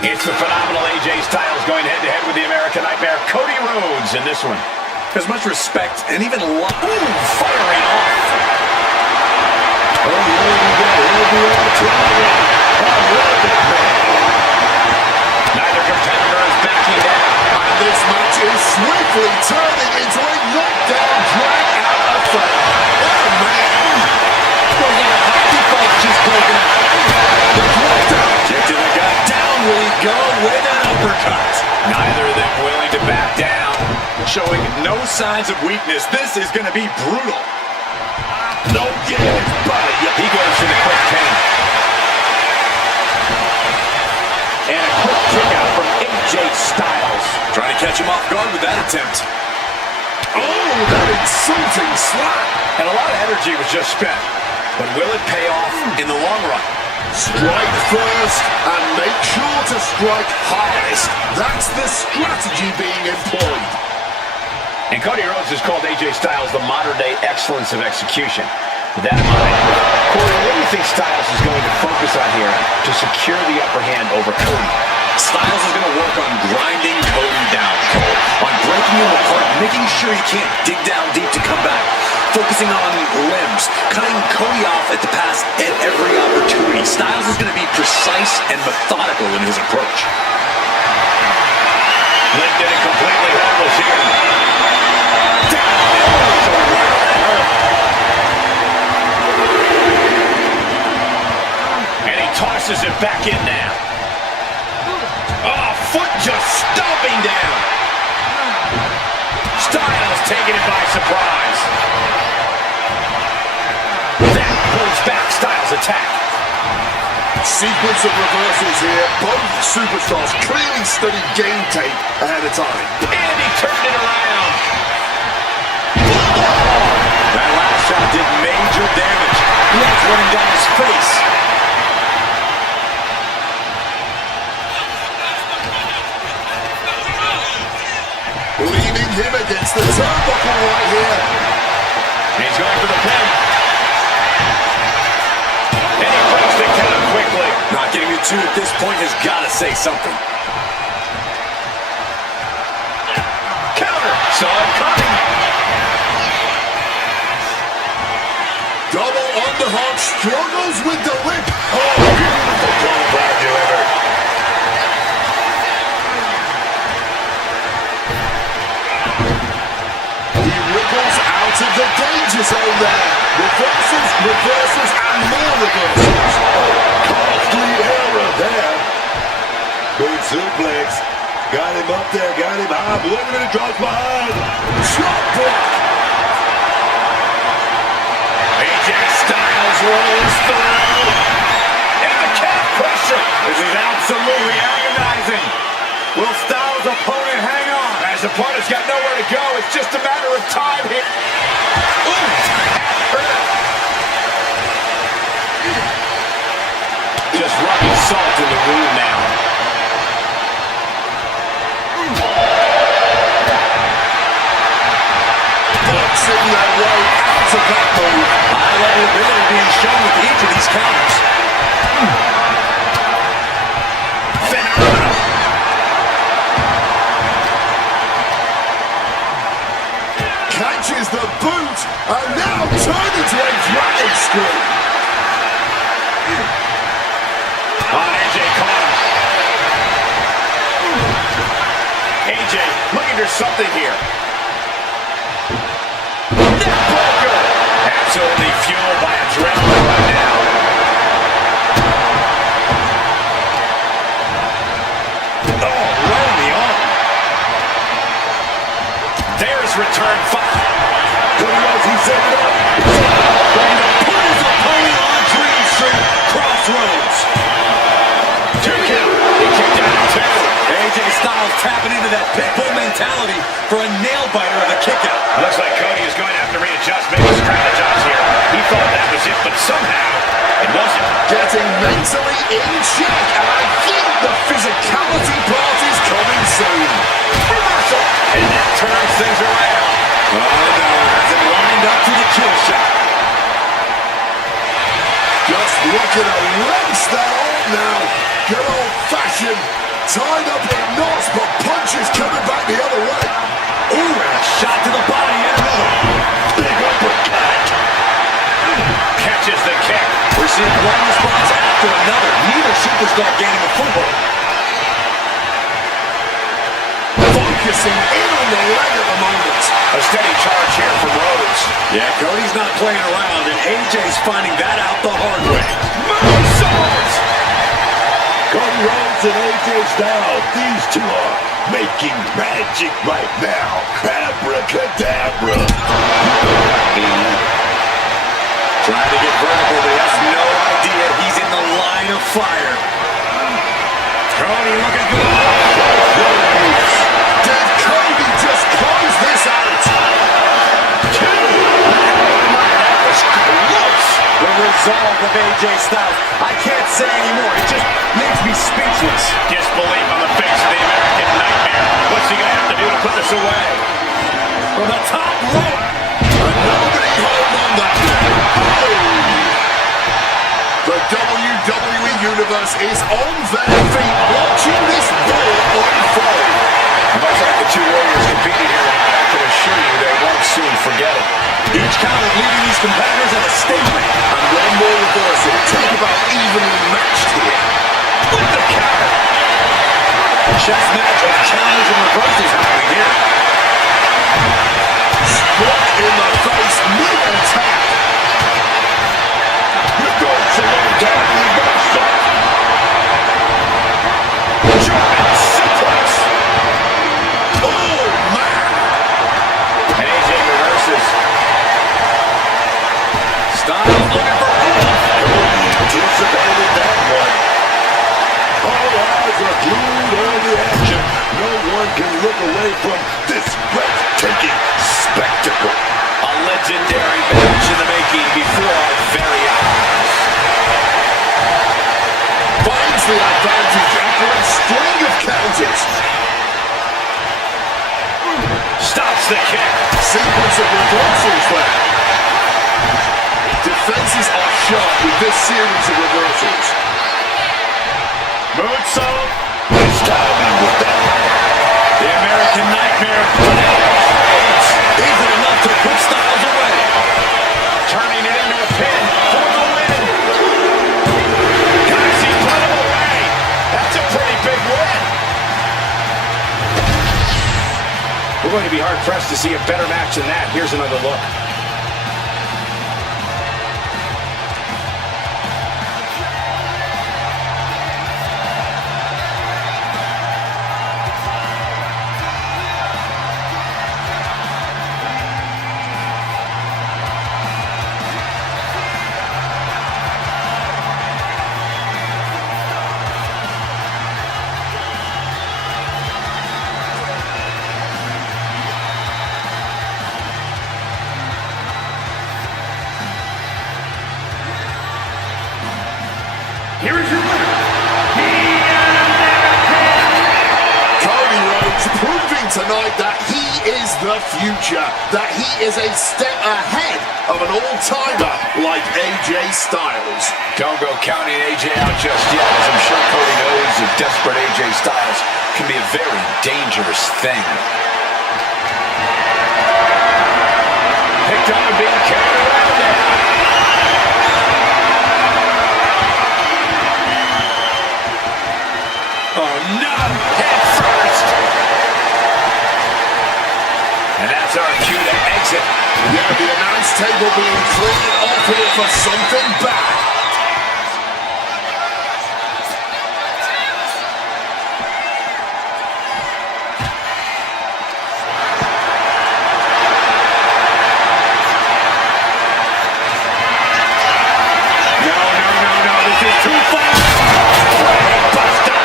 It's the phenomenal AJ Styles going head-to-head with the American Nightmare, Cody Rhodes, in this one. As much respect and even love. Ooh, firing off. Oh, here we go. He'll be on trial. Neither competitor is backing down. And this match is swiftly turning into a knockdown drag-out affair. Oh, man. Well, that hockey fight just broken out. The drop down. Kick to the gut. Down will he go with an uppercut. Neither of them willing to back down. Showing no signs of weakness. This is going to be brutal. No, get in his body. He goes for the quick pin. And a quick kick out from AJ Styles. Trying to catch him off guard with that attempt. Oh, that insulting slap. And a lot of energy was just spent. But will it pay off in the long run? Strike first and make sure to strike hardest. That's the strategy being employed. And Cody Rhodes has called AJ Styles the modern-day excellence of execution. With that in mind, Corey, what do you think Styles is going to focus on here to secure the upper hand over Cody? Styles is going to work on grinding Cody down, Cole. On breaking him apart, making sure he can't dig down deep to come back. Focusing on limbs, cutting Cody off at the pass at every opportunity. Styles is going to be precise and methodical in his approach. Lifted and completely helpless here. And he tosses it back in now. Oh, foot just stomping down. Styles taking it by surprise. That pulls back Styles' attack. Sequence of reversals here. Both superstars clearly studied game tape ahead of time. And he turned it around. That last shot did major damage. Blood running down his face. Leaving him against the turnbuckle right here. He's going for the pin. And he breaks the count quickly. Not getting the two at this point has got to say something. Counter. Saw it coming. Double underhook struggles with the lip. Oh, beautiful clothesline delivered. He wriggles out of the danger zone there. Reversals, reversals, and more reversals. Oh, costly error there. Big suplex. Got him up there, got him high. Look at it, drops behind. Shot block. AJ Styles rolls through. And the calf crusher. This is absolutely agonizing. Will Styles' opponent hang on? As the opponent's got nowhere to go, it's just a matter of time here. Ooh, hurt. Just rubbing salt in the wound now. Boxing their way out of that move. High-level ability being shown with each of these counters. Phenomenal. Catches the boot and now turned into a dragon screw. AJ caught him. AJ looking for something here. Neckbreaker. Absolutely fueled by adrenaline right now. Oh, right in the arm. There's return fire. Cody Rhodes, he set it up. Trying to put his opponent on Dream Street. Crossroads. 2 count. He kicked out at 2. AJ Styles tapping into that pitbull mentality for a nail-biter of a kick-out. Looks like Cody is going to have to readjust, maybe strategize here. He thought that was it, but somehow it wasn't. Getting mentally in check, and I think the physicality part is coming soon. Reversal. And that turns things around. Oh, no. Has it lined up for the kill shot. Just looking to lace that on now. Tied up in knots, but punches coming back the other way. Ooh, and a shot to the body and another. Big uppercut. Catches the kick. We're seeing one response after another. Neither superstar gaining a foothold. Focusing in on the leg at the moment. A steady charge here from Rhodes. Yeah, Cody's not playing around, and AJ's finding that out the hard way. Moonsault! Cody Rhodes and AJ Styles, these two are making magic right now. Abracadabra. Trying to get vertical, but he has no idea he's in the line of fire. Cody looking good. Did Cody just close this out? That was close. The resolve of AJ Styles. I can't say anymore. It just makes me speechless. Disbelief on the face of the American Nightmare. What's he going to have to do to put this away? From the top rope. Nobody hold on that man. The WWE Universe is on their feet watching this war unfold. Much like the two warriors competing here tonight, I can assure you they won't soon forget it. Each counter leaving these competitors at a stalemate. And one more reversal. Talk about evenly matched here. With the counter. Chess match of counters and reversals happening here. Struck in the face mid-attack. Reversal down reversal. German suplex. Oh, man. And AJ reverses. Styles looking for Anticipated that one. All eyes are glued on the action. No one can look away from this breathtaking spectacle. a legendary match in the making before our very eyes. Finds the advantage after a string of counters. Stops the kick. Sequence of reversals there. Defenses are sharp with this series of reversals. Moonsault. It's timing with that. The American Nightmare. Isn't enough to put Styles away. Turning it into a pin for the win. Guys, he put him away. That's a pretty big win. We're going to be hard-pressed to see a better match than that. Here's another look. Here is your winner, Cody Rhodes proving tonight that he is the future, that he is a step ahead of an all-timer like AJ Styles. Don't go counting AJ out just yet, as I'm sure Cody knows a desperate AJ Styles can be a very dangerous thing. Picked up and being carried around there. Oh no! Head first! And that's our cue to exit. Yeah, the announce table being cleared off here for something bad. No, this is too far! Buster!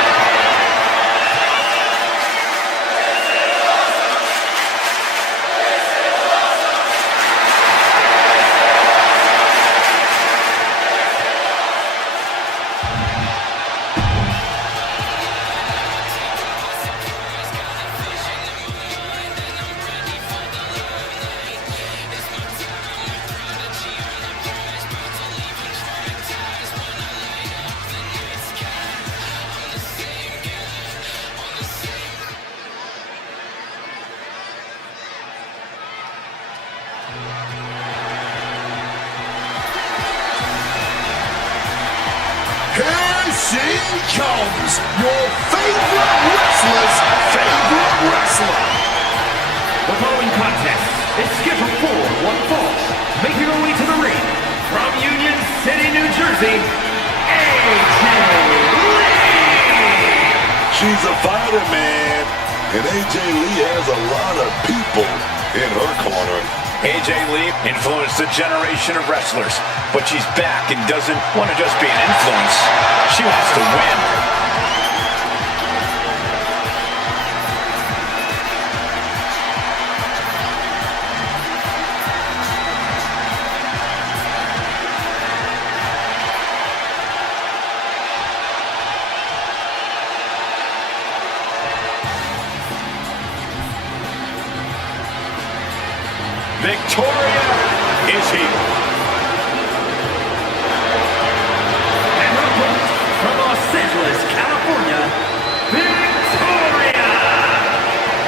your favorite wrestler's favorite wrestler. The following contest is scheduled for one fall. Making her way to the ring from Union City, New Jersey, AJ Lee! She's a fighter, man. And AJ Lee has a lot of people in her corner. AJ Lee influenced a generation of wrestlers, but she's back and doesn't want to just be an influence. She wants to win. Victoria is here. And her opponent from Los Angeles, California, Victoria!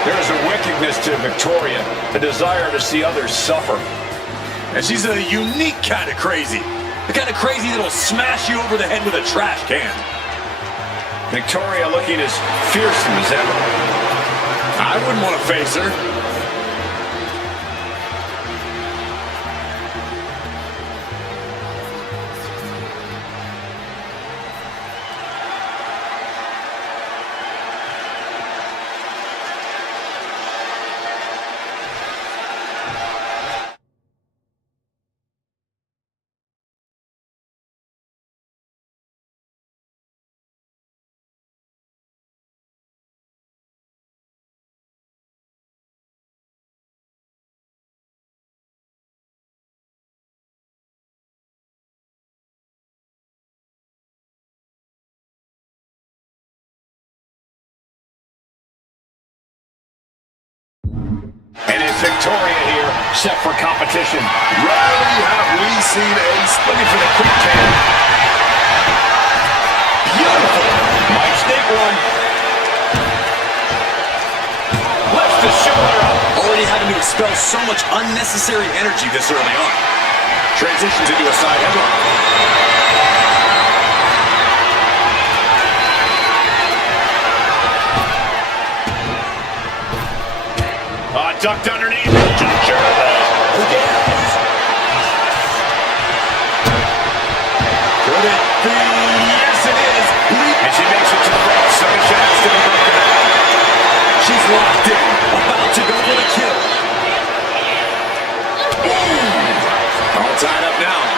There is a wickedness to Victoria, a desire to see others suffer. And she's a unique kind of crazy. The kind of crazy that'll smash you over the head with a trash can. Victoria looking as fearsome as ever. I wouldn't want to face her. And is Victoria here, set for competition. Rarely have we seen Ace Looking for the quick tan. Beautiful. Might sneak one. Lifts the shoulder up. Already having to expel so much unnecessary energy this early on. Transitions into a side headlock. Ducked underneath. Who cares? Could it be? Yes, it is. And she makes it to the ring. Submission has to be broken out. She's locked in. About to go for the kill. All tied up now.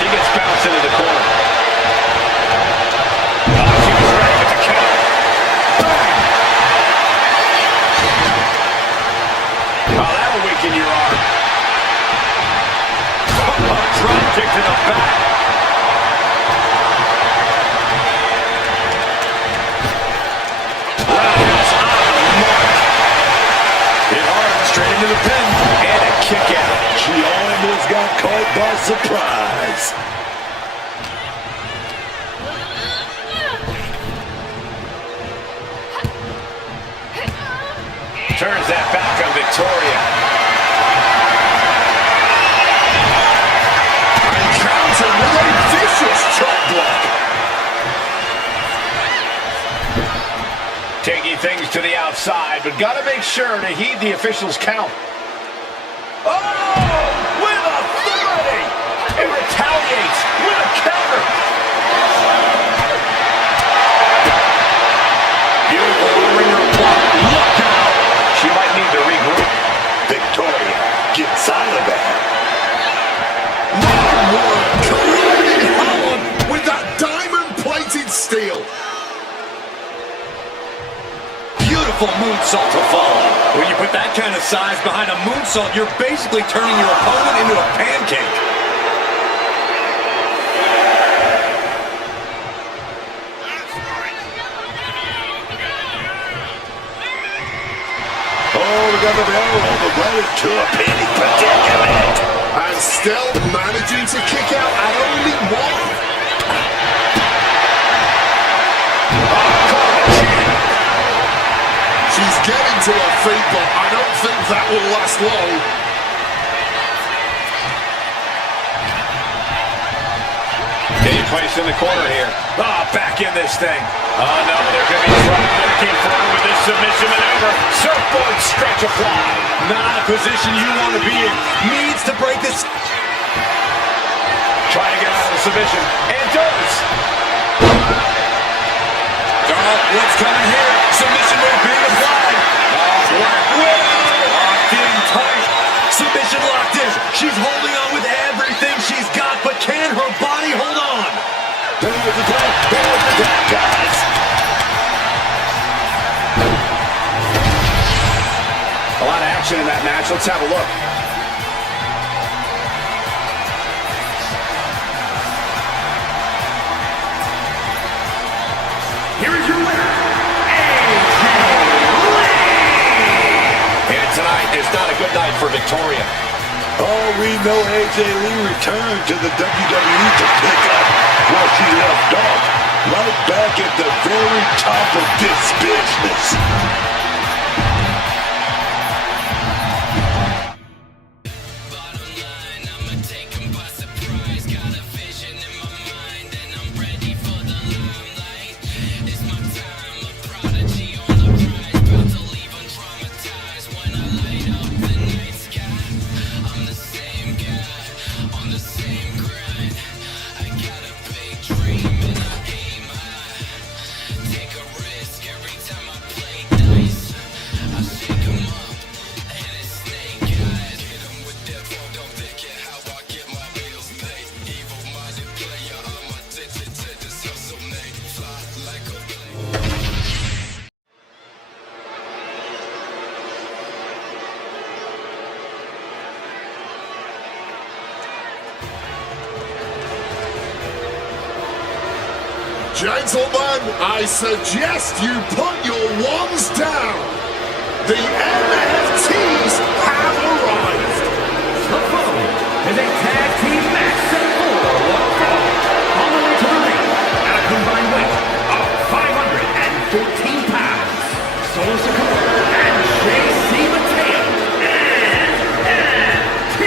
She gets bounced into the corner. Oh, she was ready with the counter. Oh, that'll weaken your arm. Oh, drop kick to the back. Roundhouse on the mark. Hit hard, straight into the pin. And a kick out. She almost got caught by surprise. Turns that back on Victoria. and countered with a vicious chop block. Taking things to the outside, but gotta make sure to heed the official's count. Oh! With authority! It retaliates with a counter. Beautiful ringer block. Look out! She might need to regroup. Victoria gets out of that. Corroded Holland with that diamond-plated steel. Beautiful moonsault to follow. When you put that kind of size behind a moonsault, you're basically turning your opponent into a pancake. Oh, we got the bell on the way to a panic predicament. And still managing to kick out at only one. She's getting to her feet, but I don't think that will last long. Getting placed in the corner here. Back in this thing. Oh, no, they're going to be trouble looking forward with this submission maneuver. Surfboard stretch apply. Not a position you want to be in. Needs to break this. Trying to get out of the submission. And does. Oh, what's coming here? Submission move being applied. Black Widow locked in tight. Submission locked in. She's holding on with everything she's got, but can her body hold on? There's the tap. There's the tap, guys. A lot of action in that match. Let's have a look. Here is your winner, AJ Lee! And tonight is not a good night for Victoria. Oh, we know AJ Lee returned to the WWE to pick up where she left off. Right back at the very top of this business. Gentlemen, I suggest you put your wands down. The MFTs have arrived. The following is a tag team match set for one fall. On the way to the ring at a combined weight of 514 pounds. Solo Sikoa and JC Mateo and MFT.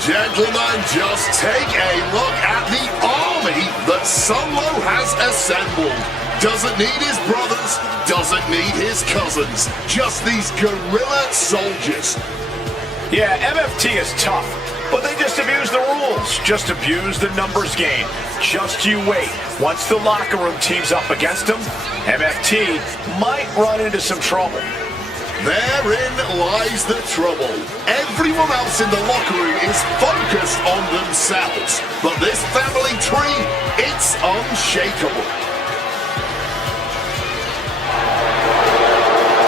Gentlemen, just take a look at the army that Solo has assembled. Doesn't need his brothers, doesn't need his cousins. Just these guerrilla soldiers. Yeah, MFT is tough, but they just abuse the rules. Just abuse the numbers game. Just you wait. Once the locker room teams up against them, MFT might run into some trouble. Therein lies the trouble. Everyone else in the locker room is focused on themselves. But this family tree, it's unshakable.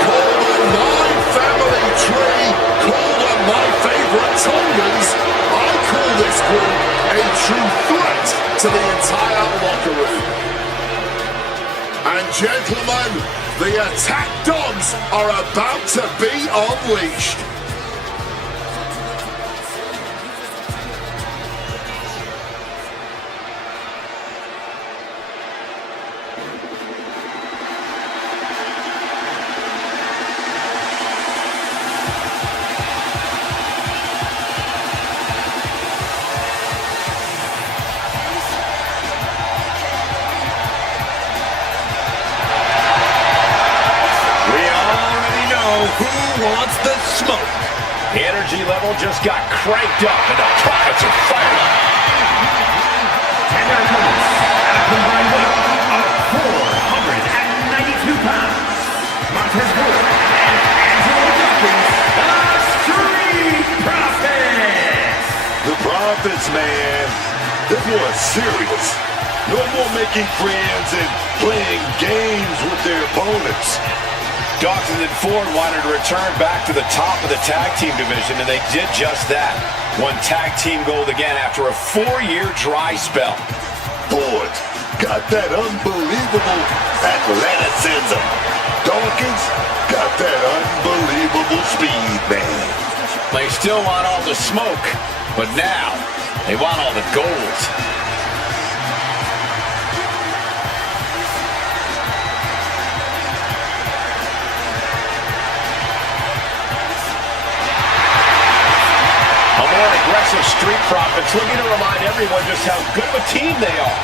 Call them my family tree. Call them my favorite Tongans. I call this group a true threat to the entire locker room. And gentlemen, the attack dogs are about to be unleashed. Who wants the smoke? The energy level just got cranked up and the profits are fired up. And their opponents at a combined weight of 492 pounds. Montez Ford and Angelo Dawkins, the Street Profits. The Profits, man. This one's serious. No more making friends and playing games with their opponents. Dawkins and Ford wanted to return back to the top of the tag team division, and they did just that. Won tag team gold again after a 4-year dry spell. Ford got that unbelievable athleticism. Dawkins got that unbelievable speed, man. They still want all the smoke, but now they want all the gold. Street Profits looking to remind everyone just how good of a team they are.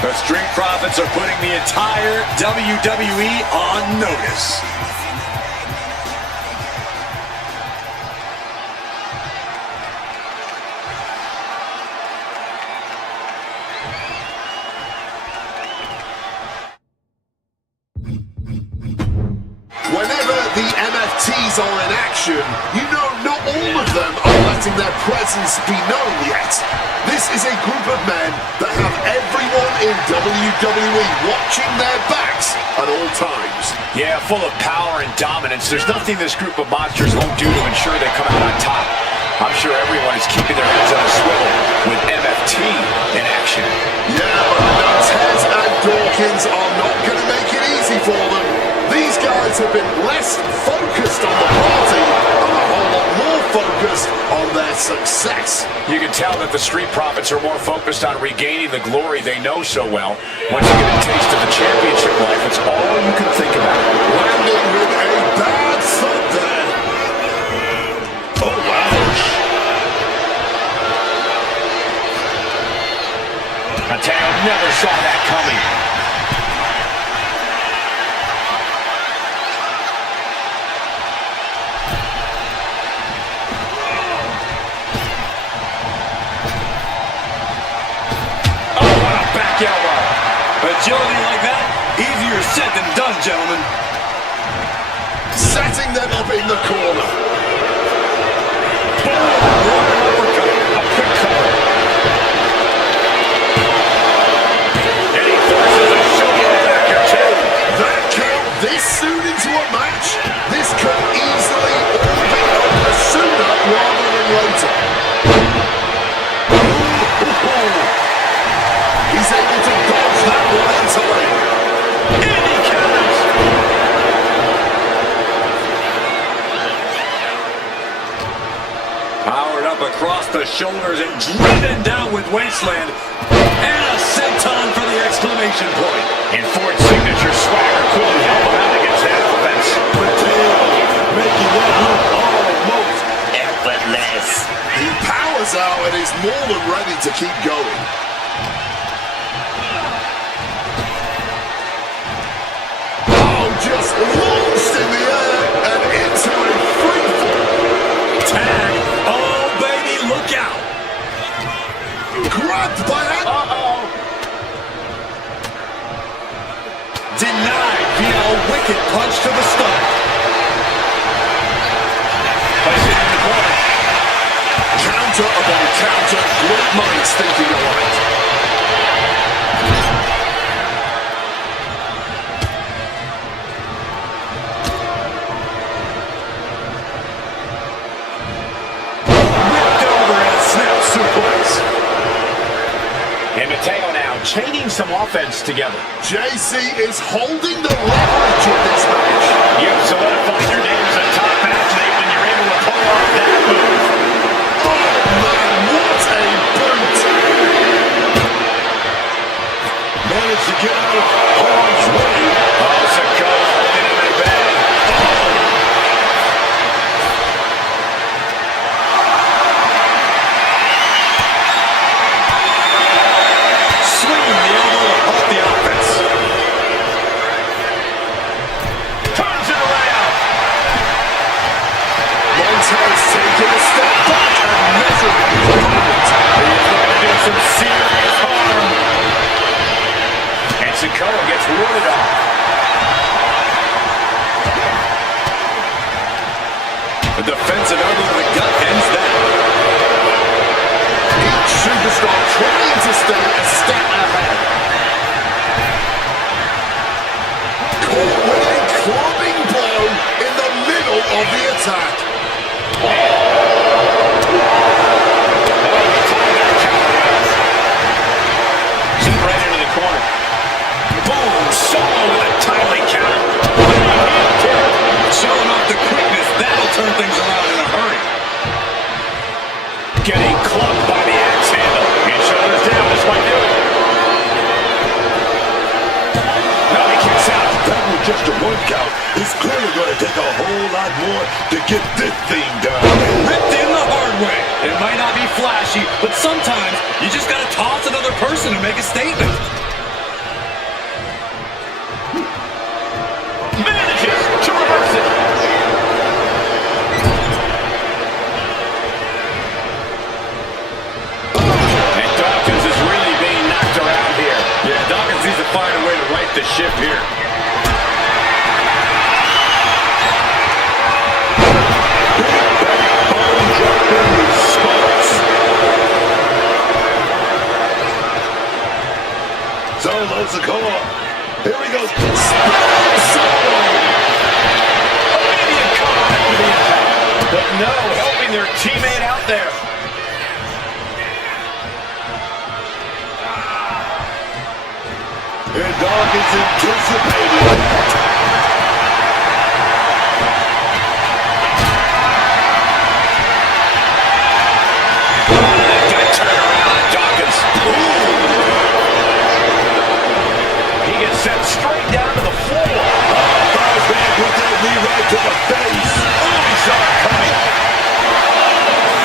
The Street Profits are putting the entire WWE on notice. Whenever the MFTs are in action, you know not all of them are letting their presence be known yet. This is a group of men that have everyone in WWE watching their backs at all times. Yeah, full of power and dominance. There's nothing this group of monsters won't do to ensure they come out on top. I'm sure everyone is keeping their heads on a swivel with MFT in action. Yeah, but I know Tez and Dawkins are not going to make it easy for them. These guys have been less focused on the party and a whole lot more focused on their success. You can tell that the Street Profits are more focused on regaining the glory they know so well. Once you get a taste of the championship life, it's all you can think about. Landing with a bad thud there. Oh, ouch. Mateo never saw that coming. Agility like that, easier said than done, gentlemen. Setting them up in the corner. Boom! What an uppercut. A quick cover. And he forces a shoulder back or two. That count this soon into a match? This could easily all be over sooner rather than later. He's able to dodge that one in time. And he counters. Powered up across the shoulders and driven down with wasteland. And a senton for the exclamation point. And Ford's signature swagger couldn't help him out against that offense. Mateo making that look almost effortless. He powers out and is more than ready to keep going. Just launched in the air and into a free fall. Tag. Oh, baby, look out. Grabbed by that. Uh-oh. Denied via a wicked punch to the stomach. Place it in the corner. Counter upon counter. Great minds thinking alike. And Mateo now chaining some offense together. JC is holding the leverage in this match. You've solidified your name as a top athlete when you're able to pull off that move. Oh man, what a boot! managed to get out of harm's way. Oh, Sikoa holding him in bed. Swinging the elbow off the offense. Turns it around. Montez taking a step back and measuring his opponent. He's looking to do some serious harm. And Sikoa gets rooted off. A defensive elbow to the gut ends that. Each superstar trying to stay a step ahead. Caught with a clubbing blow in the middle of the attack. Zip right into the corner. Boom! Solo with a timely counter. Showing off the quickness, that'll turn things around in a hurry. Getting clubbed by the axe handle. And shoulders down, this might do it. No, he kicks out. That was just a one count. It's clearly going to take a whole lot more to get this thing done. Ripped in the hard way. It might not be flashy, but sometimes you just gotta toss another person to make a statement. Manages to reverse it. And Dawkins is really being knocked around here. Yeah, Dawkins needs to find a way to right the ship here. Solo's the call. Here he goes. Immediate call after the impact. But no, helping their teammate out there. And Dawkins anticipated. Good turnaround on Dawkins. He gets sent straight down to the floor. Back with that knee right to the face. Oh, he saw it coming.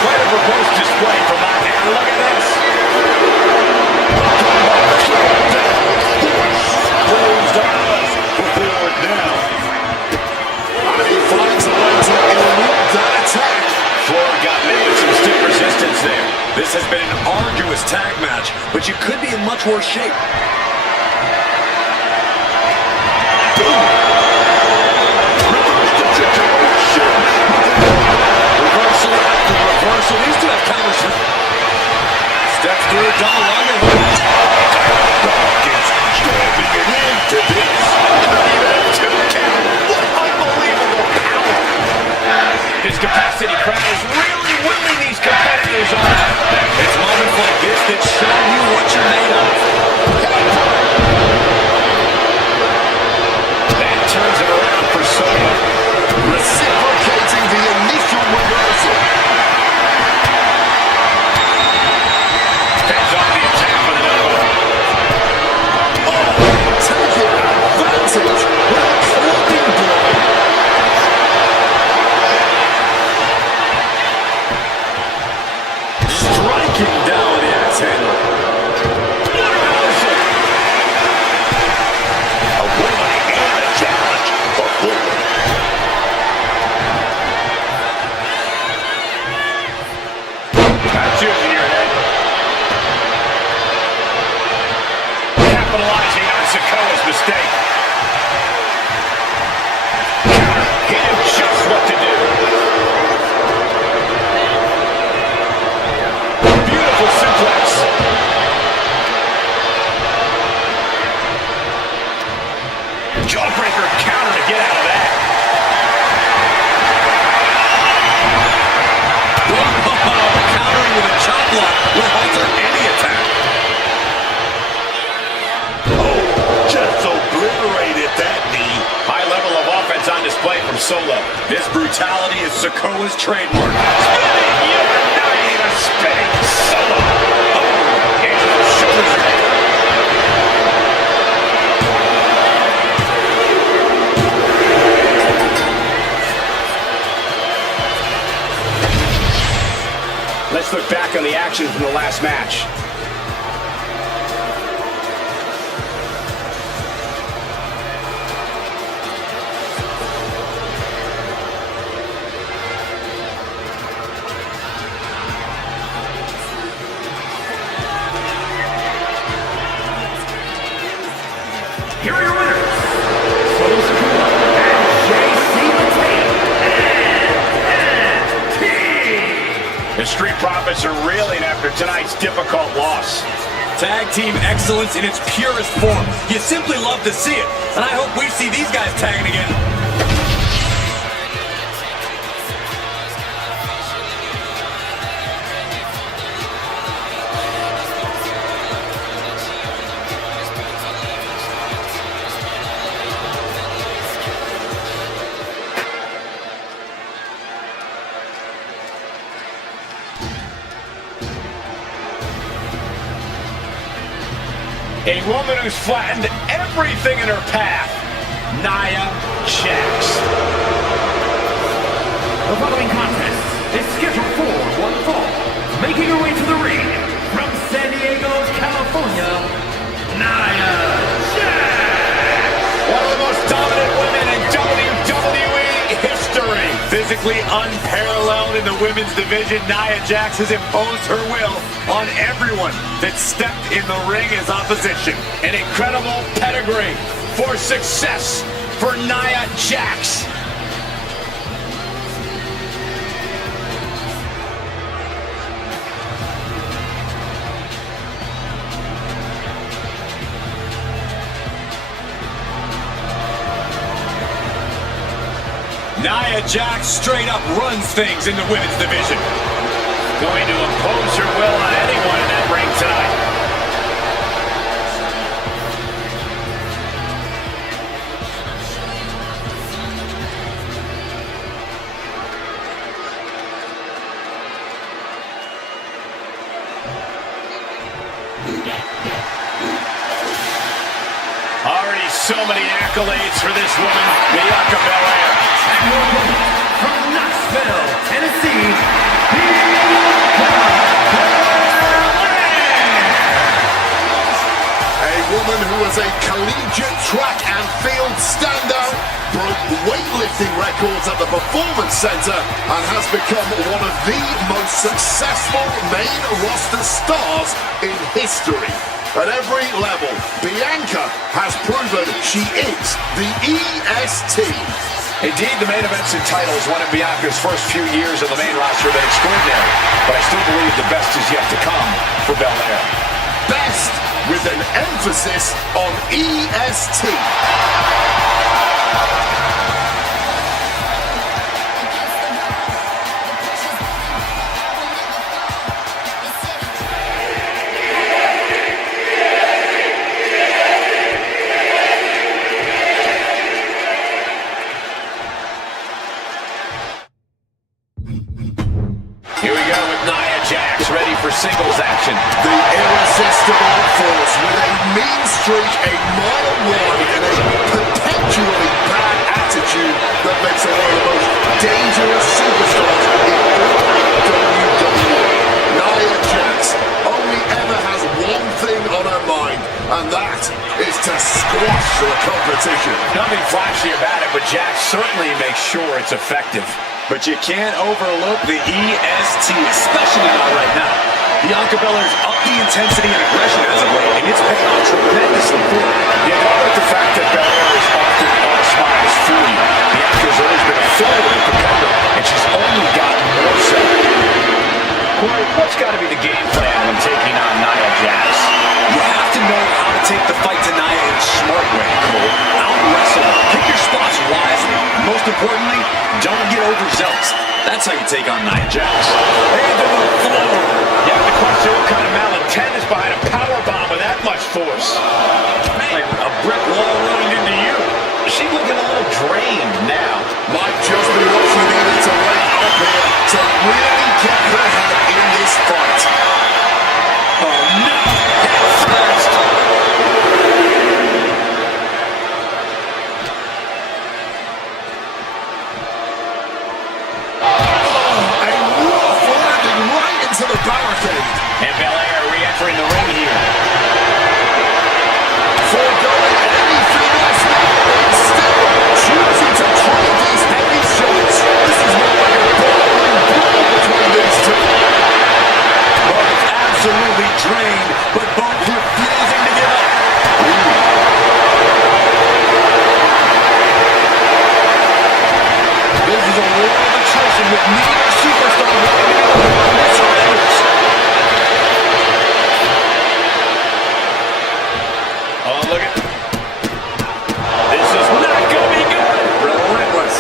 Quite a verbose display from that man. Look at this. Closed eyes before it now. He finds a way to elude that attack. Floor got met with some stiff resistance there. This has been an arduous tag match, but you could be in much worse shape. Reversal after reversal. These two have counters. Steps through a double underhook. Dawkins stamping it into this. Two count. What unbelievable power. His capacity crown is really willing these competitors on. It's moments like this that show you what you're made of. That turns it around for Sonya. Reciprocating the initial reversal. Heads off the attack with an elbow. Taking advantage with a clubbing blow. Striking down with the axe handle. What a reversal. A warning and a challenge for Bullet. That's using your head. Capitalizing on Sikoa's mistake. He knew just what to do. Beautiful suplex. Jawbreaker counter to get out of that. Countering with a chop block will alter any attack. Just obliterated that knee. High level of offense on display from Solo. This brutality is Sikoa's trademark. Spinning, you're not even spinning. Solo. Oh, into the shoulders. Let's look back on the action from the last match. Here are your winners, Solo Sikoa and JC Mateo and NXT. The Street Profits are reeling after tonight's difficult loss. Tag team excellence in its purest form. You simply love to see it. And I hope we see these guys tagging again. A woman who's flattened everything in her path, Nia Jax. The following contest is scheduled for one fall. physically unparalleled in the women's division, Nia Jax has imposed her will on everyone that stepped in the ring as opposition. An incredible pedigree for success for Nia Jax. Nia Jax straight up runs things in the women's division. Going to impose her will on anyone in that ring tonight. Already so many accolades for this woman, Bianca Belair. From Knoxville, Tennessee, Bianca Belair. A woman who was a collegiate track and field standout, broke weightlifting records at the Performance Center, and has become one of the most successful main roster stars in history. At every level, Bianca has proven she is the EST. Indeed, the main events and titles won in Bianca's first few years on the main roster have been extraordinary, but I still believe the best is yet to come for Belair. Best with an emphasis on EST. Here we go with Nia Jax, ready for singles action. The irresistible force with a mean streak, a mile wide, and a perpetually bad attitude that makes her one of the most dangerous superstars in all WWE. Nia Jax only ever has one thing on her mind, and that is to squash the competition. Nothing flashy about it, but Jax certainly makes sure it's effective. But you can't overlook the EST, especially not right now. Bianca Belair's upped the intensity and aggression as of late, and it's paying off tremendously for her. You don't like the fact that Belair is often all smiles for you. Bianca's always been a forward competitor, and she's only gotten more so. Corey, what's got to be the game plan when taking on Nia Jax? You have to know how to take the fight to Nia in a smart way, Cole. Out-wrestle her. Pick your spots wisely. Most importantly, don't get overzealous. That's how you take on Nia Jax. Into the floor. You have to question what kind of malintent is behind a powerbomb with that much force. Like a brick wall running into you. She's looking a little drained now. Might just be what she needed to wake up here to really get her head in this fight. Oh no! Head first! A rough landing right into the barricade. And Belair re-entering the ring here. Foregoing anything else now, and still choosing to trade these heavy shots. This is more like a ballroom brawl between these two. Both absolutely drained, but both refusing to give up. This is a war of attrition with neither superstar wanting to be the longest rivals. Oh, look at... This is not going to be good. Relentless.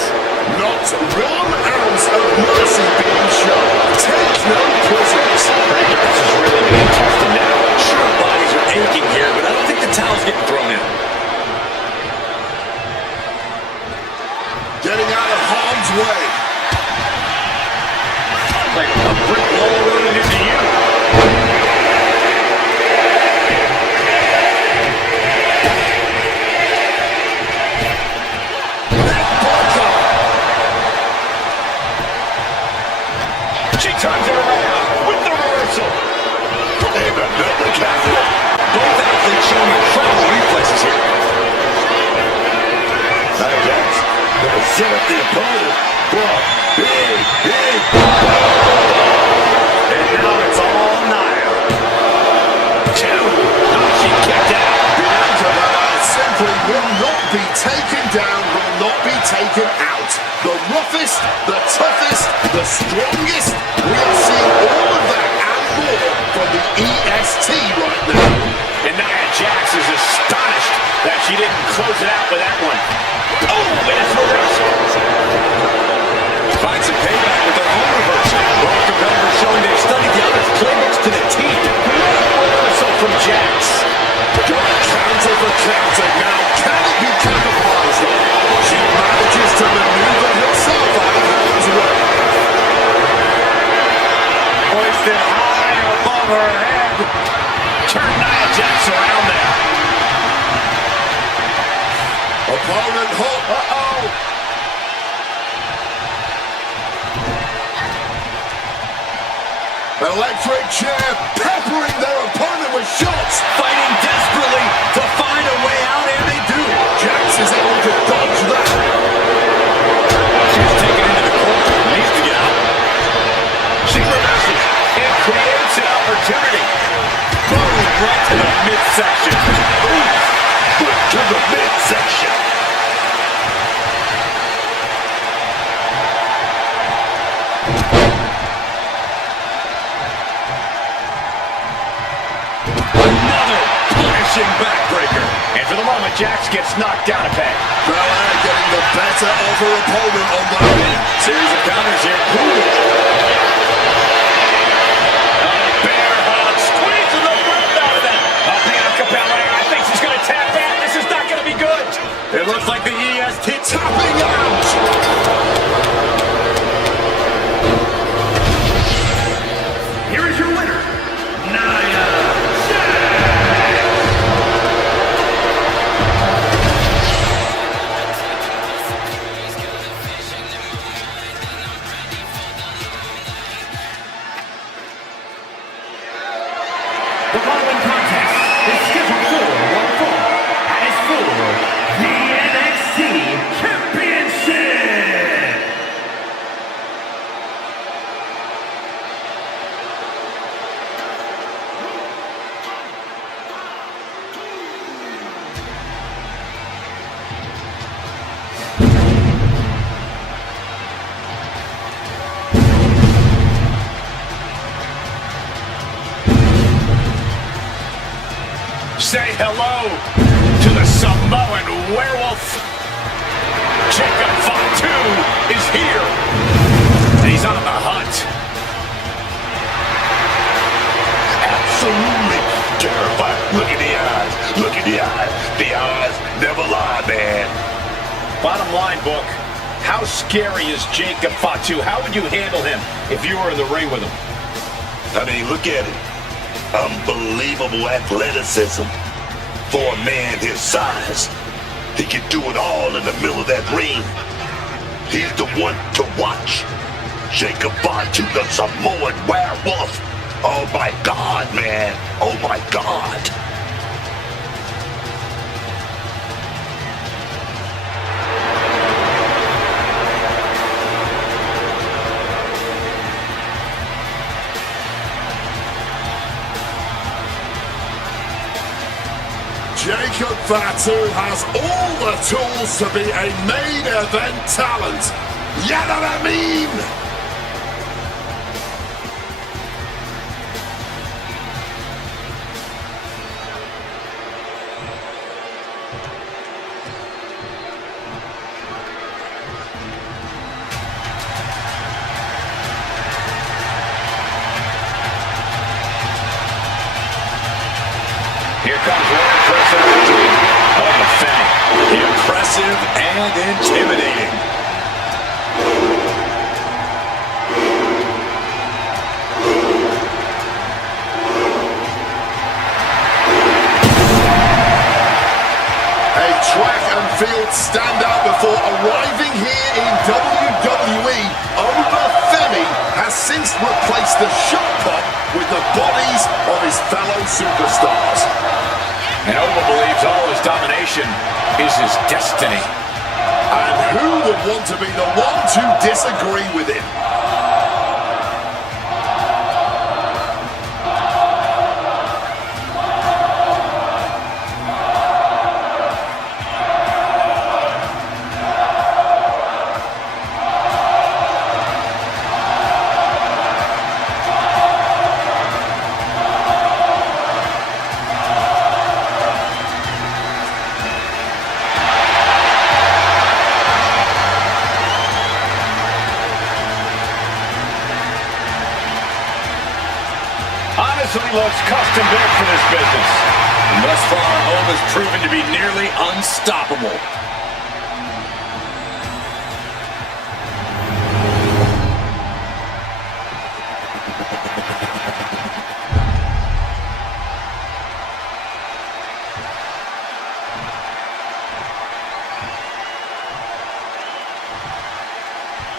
Not 1 ounce of mercy being shown. Take no prisoners. This is really being tested now. Sure, bodies are aching here, but I don't think the towel's getting thrown in. Getting out of harm's way. Like a brick wall running into you. She turns it around with the reversal. And another counter. Both athletes showing incredible reflexes here. Nia Jax gonna set up the opponent. Boy, Big. And now it's all Nia. 2. Oh, she kicked out. Bianca simply will not be taken down, will not be taken out. The roughest, the toughest, the strongest. We are seeing all of that and more from the EST right now. And Nia Jax is astonished that she didn't close it out with that one. Oh, and it's reversal. Finds some payback with their own reversal. Both competitors showing they've studied the other's playbooks to the teeth. Reversal from Jax. Going counter for counter now. Can it be capitalized on? She manages to maneuver herself out of harm's way. Hoisted high above her head. Turn Nia Jax around there. Opponent hot. Uh-oh. Electric chair peppering their opponent with shots. Fighting desperately to find a way out, and they do. Jax is able to dodge that. She's taken into the corner. Needs to get out. She reverses and creates an opportunity. Boom, right to the midsection. Foot to the midsection. Another punishing backbreaker. And for the moment, Jax gets knocked down a peg. Belair getting the better of her opponent on that one. Series of counters here. Bear hug, squeezing the breath out of that. Bianca Belair, I think she's going to tap out. This is not going to be good. It looks like the EST Tapping out. Here is your winner, Nia Jax. The following contest is scheduled for one fall and is for the NXT Championship. Say hello to the Samoan werewolf. Jacob Fatu is here. And he's on the hunt. Absolutely terrified. Look at the eyes. Look at the eyes. The eyes never lie, man. Bottom line, Book. How scary is Jacob Fatu? How would you handle him if you were in the ring with him? I mean, look at it. Unbelievable athleticism for a man his size. He can do it all in the middle of that ring. He's the one to watch. Jacob Fatu, the Samoan werewolf. Oh my God, man. Oh my God. Jacob Fatu has all the tools to be a main event talent. You know what I mean? Here comes one personality of the Fennec. Impressive and intimidating. A track and field standout before arriving here in WWE. Femi has since replaced the shot put with the bodies of his fellow superstars. And Oba believes all his domination is his destiny. And who would want to be the one to disagree with him? Honestly looks custom built for this business. And thus far, Home has proven to be nearly unstoppable.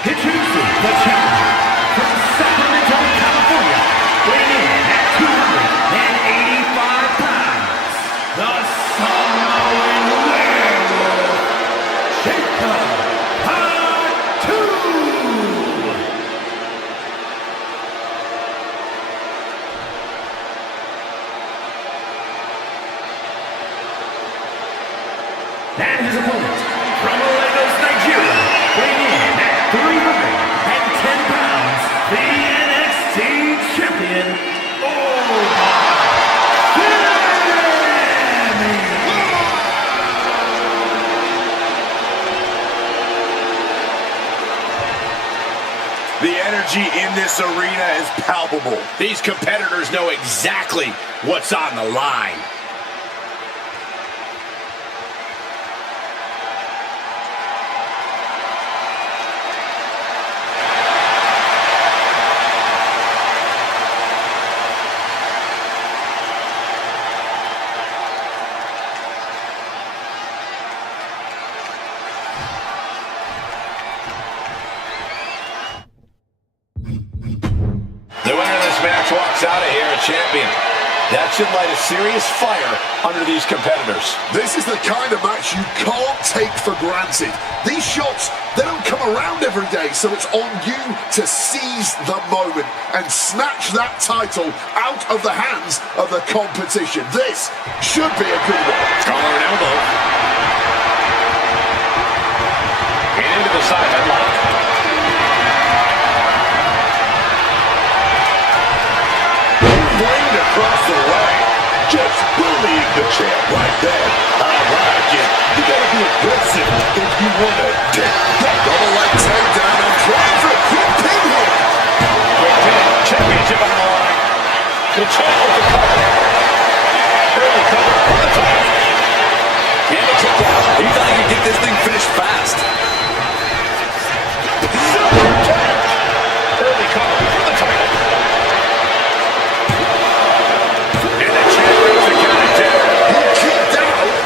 Introducing the challenger from Sacramento, California, weighing in at 285 pounds, the Samoan Werewolf, Jacob Fatu. And his opponent from Lagos, Nigeria, weighing in at 310 pounds, the NXT champion, The energy in this arena is palpable. These competitors know exactly what's on the line. The winner of this match walks out of here a champion. That should light a serious fire under these competitors. This is the kind of match you can't take for granted. These shots, they don't come around every day, so it's on you to seize the moment and snatch that title out of the hands of the competition. This should be a good one. Collar and elbow. And into the side headlock. Blamed across the way. Just bullying the champ right there. I like it. You gotta be aggressive if you wanna take that. Double leg takedown and trying for a quick pin here. Quick pin. Championship on the line. The champ with the cover. Early cover for the title. And a kick out. He thought he could get this thing finished fast. Super kick. Early cover for the title.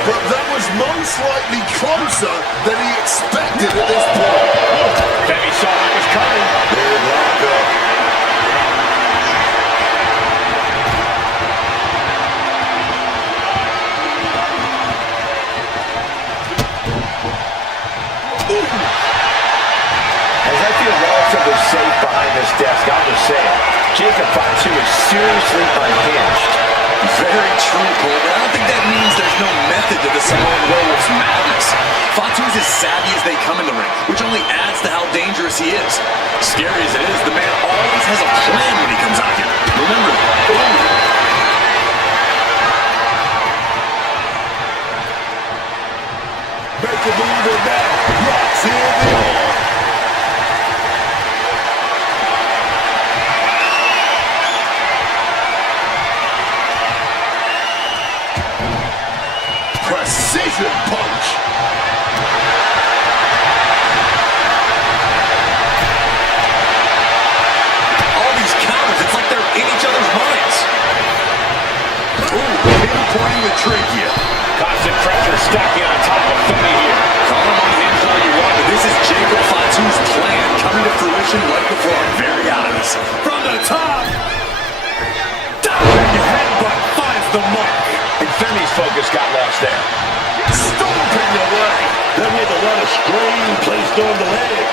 But that was most likely closer than he expected at this point. Debbie saw it was coming. Good lock up. As I feel relatively safe behind this desk, I'll just say it. Jacob Fatu is seriously unhinged. Very true, Cole, but I don't think that means there's no method to the Samoan Werewolf's madness. Fatu's as savvy as they come in the ring, which only adds to how dangerous he is. Scary as it is, the man always has a plan when he comes out here. Remember that. Make a move in that. Rocks in the arm. Precision punch. All these counters, it's like they're in each other's minds. Ooh, pinpointing the trachea. Constant pressure stacking on top of Femi here. Call him on the hinge all you want, but this is Jacob Fatu's plan coming to fruition right before our very eyes. From the top. Diving headbutt finds the mark. And Femi's focus got lost there. stomping away. That was a lot of strain placed on the leg.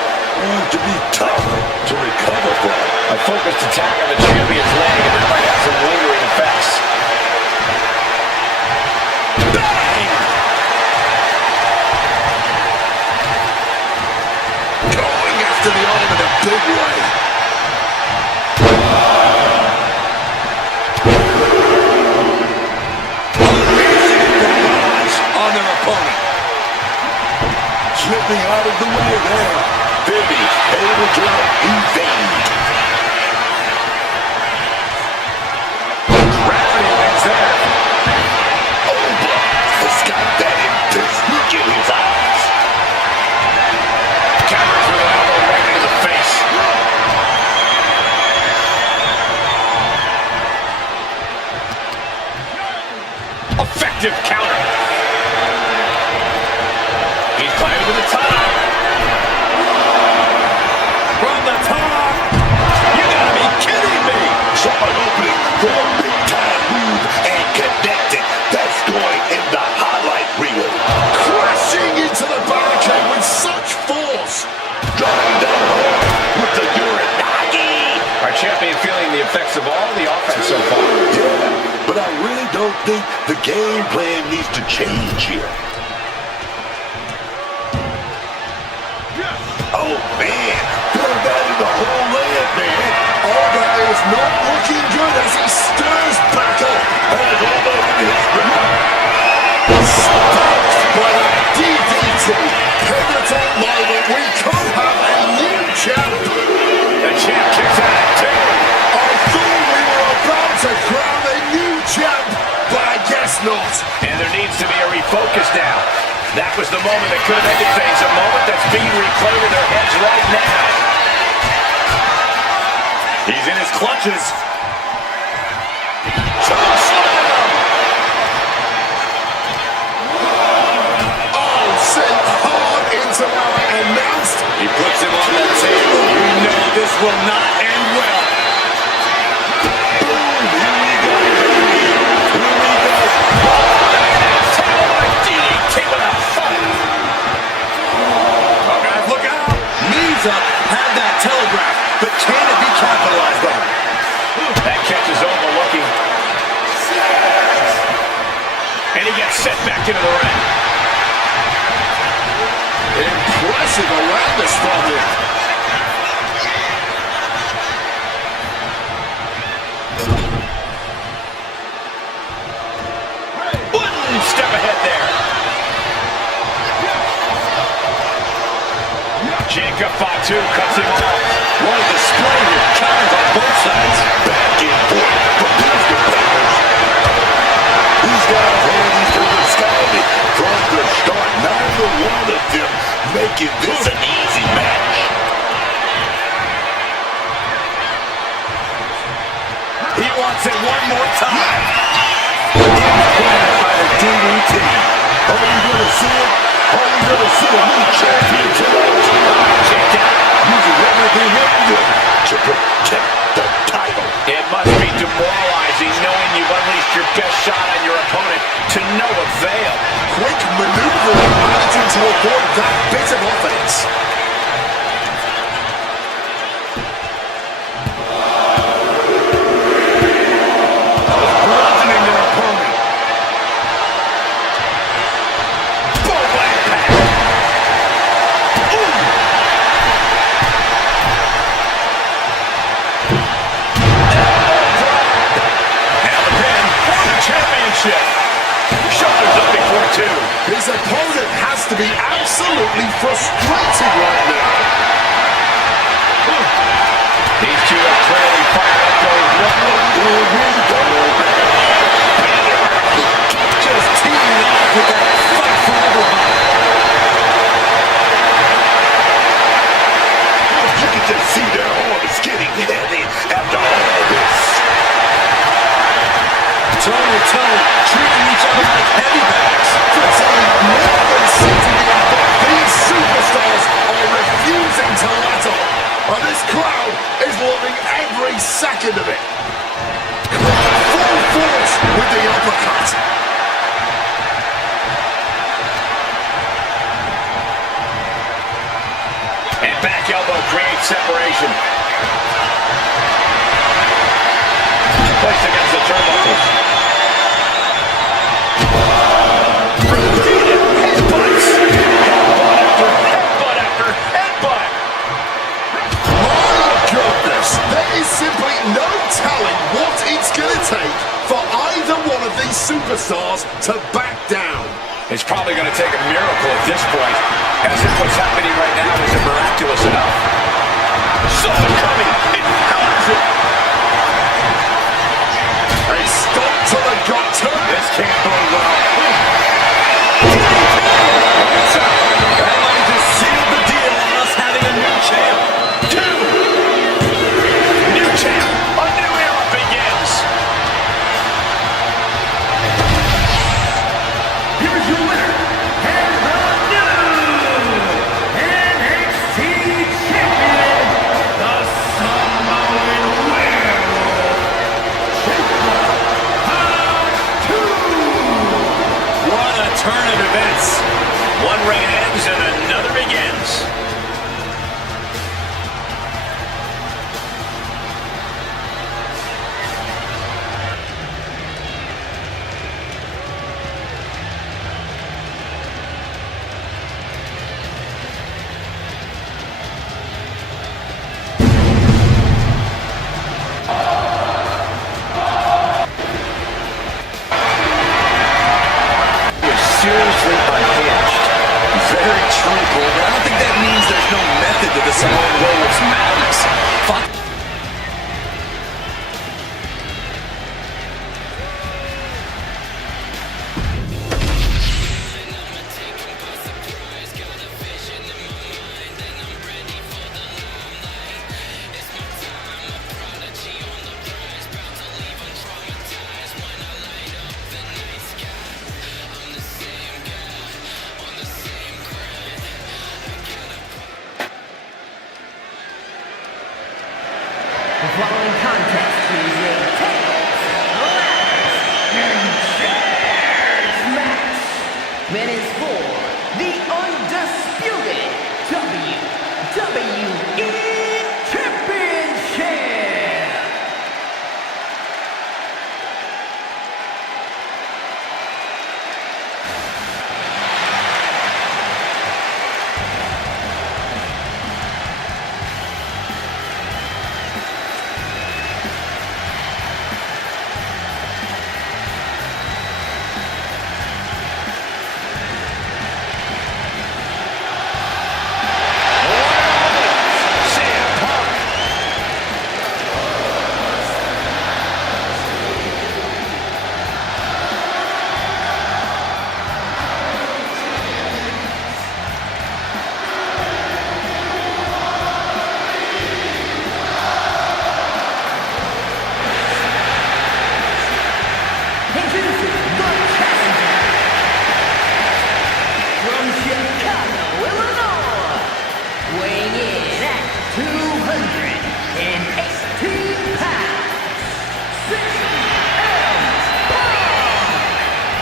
To be tough to recover from. A focused attack on the champion's leg, and that might have some lingering effects. Bang! Going after the arm in a big way. Unleashing barrage on their opponent. Slipping out of the way there. Bibby able to evade. Gravity wins there. Oba has got that intense look in his eyes. Counters with an elbow right into the face. Effective counter. He's climbing to the top. From the top. You gotta be kidding me. Saw an opening for a big-time move and connected. That's going in the highlight reel. Crashing into the barricade with such force. Driving down hard with the Uranagi. Our champion feeling the effects of all the offense so far. Yeah, but I really don't think the game plan needs to change here. Oh, man. Put that in the whole land, man. Oba is not looking good as he stirs back up. Has Oba in his grip. Sparked by a DDT. Pivotal moment. We could have a new champ. The champ kicks out at 2. I thought we were about to crown a new champ, but I guess not. And there needs to be a refocus now. That was the moment that could have ended things, a moment that's being replayed in their heads right now. He's in his clutches. Oh, sent hard into our announced. He puts him on the table. You know this will not end well. Boom, here we go, baby. Here we go. DDT with a thump. Oh, guys, look out. Knees up, had that telegraph, but can it be capitalized on? That catch is overlooking. And he gets set back into the ring. Impressive awareness from him. One step ahead there. Jacob Fatu cuts him off. What a display with counters on both sides. Back and forth from these competitors. These guys had each other scouted from the start. Neither one of them making this an easy match. He wants it one more time. Implanted by the DDT. Are we going to see it? Are we going to see a new champion tonight? Kicked out. Using everything in them to protect the title. It must be demoralizing knowing you've unleashed your best shot on your opponent to no avail. Quick maneuvering, managing to avoid that bit of offense. Bludgeoning their opponent. Bullwhack pack. Ooh. And the pin for the championship. Shoulders up before 2. His opponent has to be absolutely frustrated right now. These two are clearly fired up. Just teaming off with that fight for everybody. You can just see their arms getting heavy after all this. Toe to toe, treating each other like heavy bags. These superstars are refusing to let up. And this crowd is loving every second of it. Full force with the uppercut. back elbow creates separation. Placed against the turnbuckles. Repeated headbutts. Headbutt after headbutt after headbutt. My goodness, there is simply no telling what it's going to take for either one of these superstars to back down. It's probably going to take a miracle at this point, as if what's happening right now isn't miraculous enough. Saw it coming. It has it. A stop to the gut turn. This can't go well. That might have just sealed the deal on us having a new champ. New champ. A new era begins. Here is your winner, and the new NXT champion, the Samoan Werewolf, What a turn of events. One reign ends and another begins. Seriously unhinged. Very true, Cole, but I don't think that means there's no method to the Samoan Werewolf's madness. Fuck. The following contest is a tables, ladders, and chairs match. That is for the undisputed WWE Championship.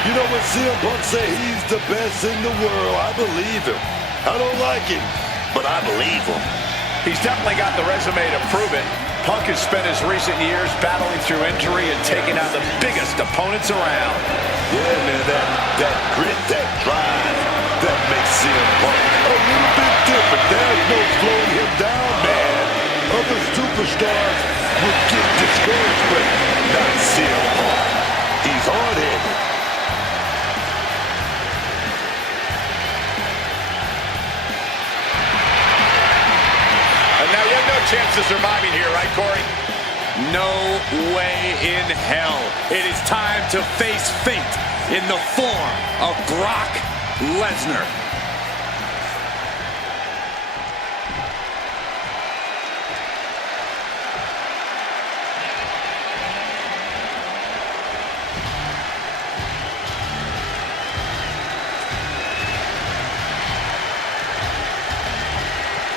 You know when CM Punk say he's the best in the world, I believe him. I don't like him, but I believe him. He's definitely got the resume to prove it. Punk has spent his recent years battling through injury and taking out the biggest opponents around. Yeah, man, that grit, that drive, that makes CM Punk a little bit different. There's no slowing him down, man. Other superstars would get discouraged, but not CM Punk. He's hard-headed. And now you have no chance of surviving here, right, Corey? No way in hell. It is time to face fate in the form of Brock Lesnar.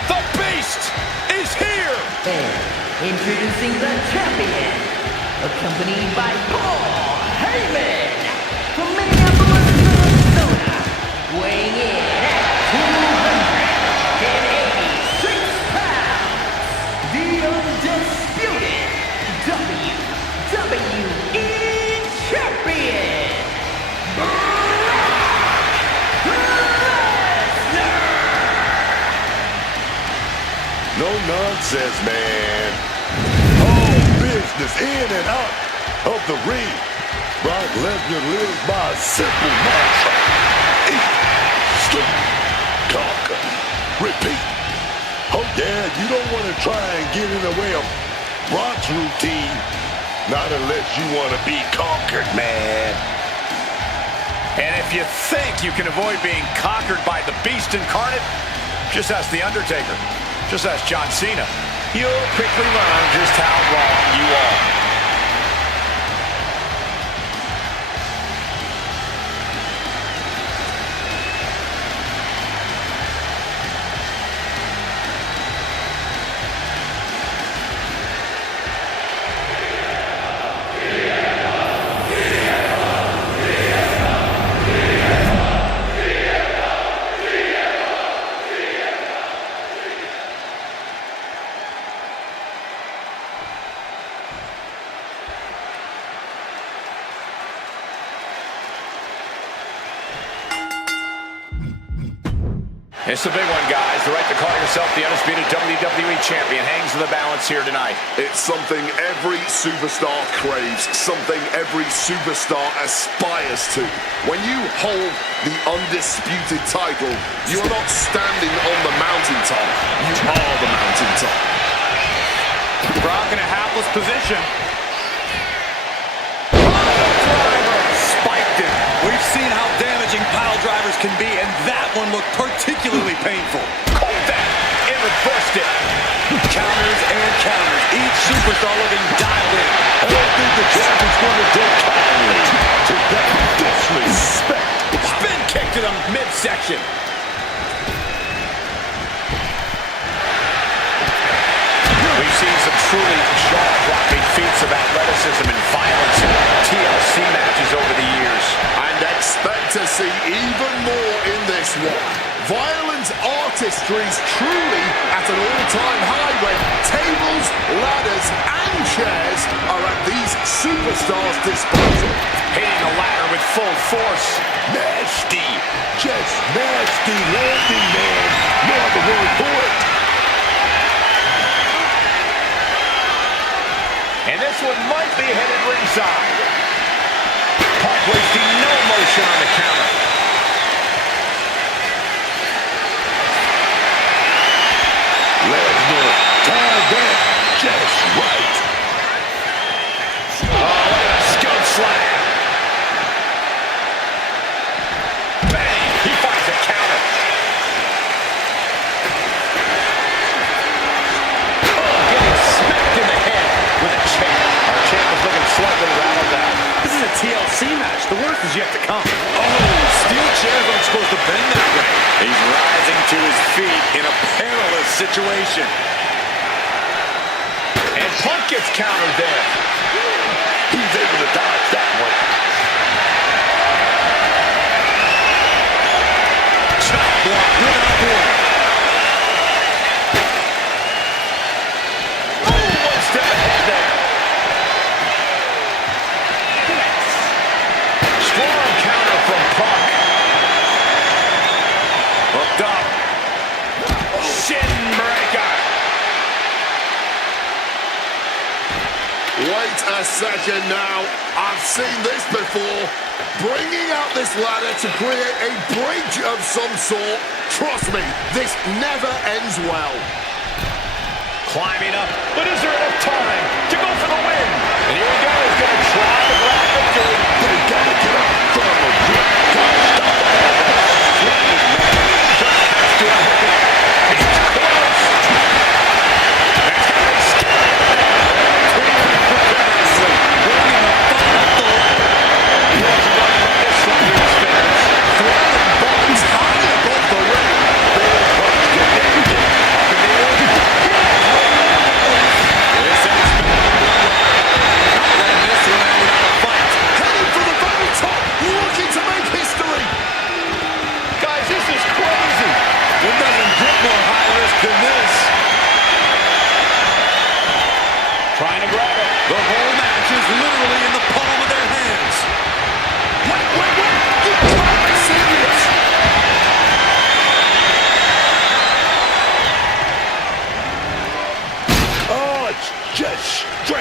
The Beast is here! And introducing the champion, accompanied by Paul Heyman from Minneapolis, Minnesota, weighing in at 286 pounds. process, man. Whole business in and out of the ring. Brock Lesnar lives by a simple mantra. Eat, sleep, conquer, repeat. Oh yeah, you don't want to try and get in the way of Brock's routine. Not unless you want to be conquered, man. And if you think you can avoid being conquered by the Beast incarnate, just ask The Undertaker. Just ask John Cena. You'll quickly learn just how wrong you are. It's a big one, guys. The right to call yourself the undisputed WWE champion hangs in the balance here tonight. It's something every superstar craves, something every superstar aspires to. When you hold the undisputed title, you're not standing on the mountaintop, you are the mountaintop. Brock in a hapless position. Spiked it. We've seen how damaging pile drivers can be, and that one looked particularly painful. Caught that and reversed it. Counters and counters. Each superstar looking dialed in. I don't think the champion's going to take kindly to that disrespect. Spin kick to the midsection. We've seen some truly jaw-dropping feats of athleticism and violence in TLC matches over the years. And expect to see even more in this one. Violent artistry's truly at an all-time high when tables, ladders, and chairs are at these superstars' disposal. Hitting the ladder with full force. Nasty. Just nasty landing, man. No other word for it. And this one might be headed ringside. Park wasting no motion on the counter. Lesnar tied that just right. Oh, look at a scoop slam. Bang! He finds a counter. Oh, getting smacked in the head with a chair. Our champ is looking slightly rattled out. This is a TLC match. The worst is yet to come. Oh, steel chairs aren't supposed to bend that way. He's rising to his feet in a perilous situation. And Punk gets countered there. He's able to dodge that one. Chop block without warning. Oh, one step ahead there. Strong counter from Punk. Hooked up. Shin breaker. Wait a second now. I've seen this before. Bringing out this ladder to create a bridge of some sort. Trust me, this never ends well. Climbing up, but is there enough time to go for the win? And here we go, he's going to try to grab victory. They gotta get up from a grip. Gotta stop it. Just has to hook it. It's close. That's going to be scary. Bringing the fun up the ladder. He wasn't going to let this slip through his fingers. Throwing bombs high above the ring. This has been Not letting this one out without a fight. Heading for the very top, looking to make history. guys, this is crazy. It doesn't get more high risk than this. Trying to grab it. The whole match is literally in the palm of their hands. Wait. You can't be serious.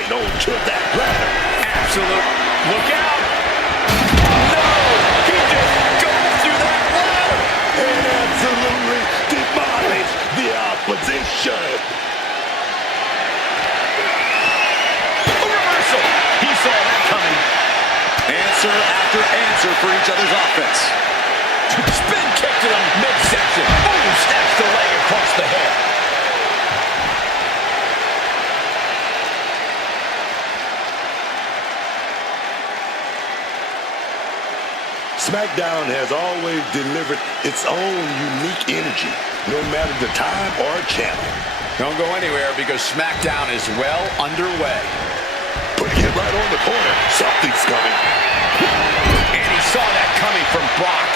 right onto that ladder. Absolute. Look out. No! He just goes through that ladder. And absolutely demolish the opposition. A reversal. He saw that coming. Answer after answer for each other's offense. Spin kick to the midsection. Boom! Snaps the leg across the head. SmackDown has always delivered its own unique energy, no matter the time or channel. Don't go anywhere because SmackDown is well underway. Putting it right on the corner. Something's coming. And he saw that coming from Brock.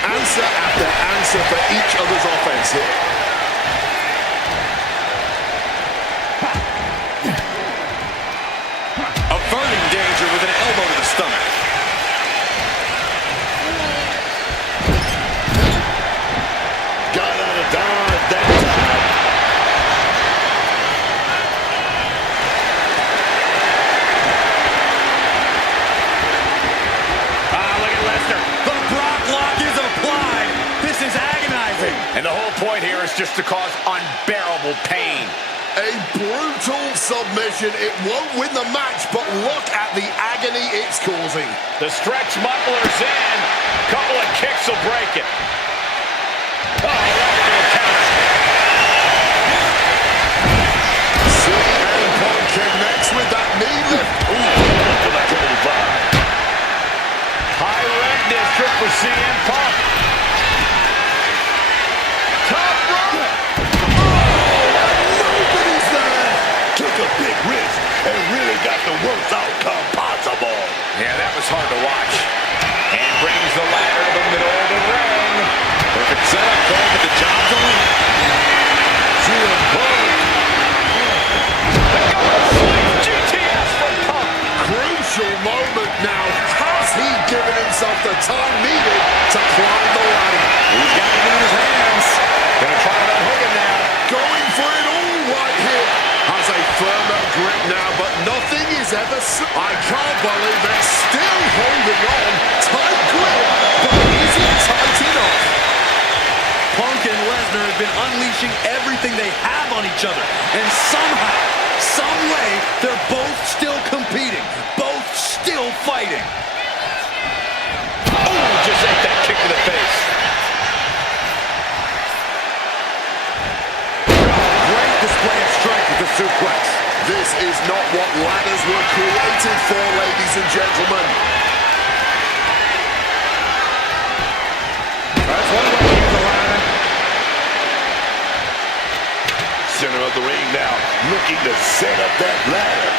Answer after answer for each other's offense here. Averting danger with an elbow to the stomach. Got out of dodge that time. Look at Lesnar. The Brock lock is applied. This is agonizing. And the whole point here is just to cause unbearable pain. A brutal submission. It won't win the match, but look at the agony it's causing. The stretch muffler's in. Couple of kicks will break it. Oh, right into a counter. CM Punk connects with that knee lift. Look at that 25. High red district for CM Punk. Top rope. Nobody's there. Took a big risk and really got the worst outcome possible. Yeah, that was hard to watch. And brings the ladder to the middle of the ring. Perfect setup, Cole, but the job's only CM Punk. The going sweep GTS from Punk. Crucial moment now. Has he given himself the time needed to climb the ladder? He's got it in his hands. Gonna try to unhook him now. Going for it all right here. Has a firmer grip now, but nothing is ever... I can't believe they're still holding on. Tight grip, but is it tight enough? Punk and Lesnar have been unleashing everything they have on each other. And somehow, some way, they're both still competing. Both still fighting. Oh, just ate that kick to the face. Great display of strength with the suplex. This is not what ladders were created for, ladies and gentlemen. That's one way to use the ladder. Center of the ring now, looking to set up that ladder.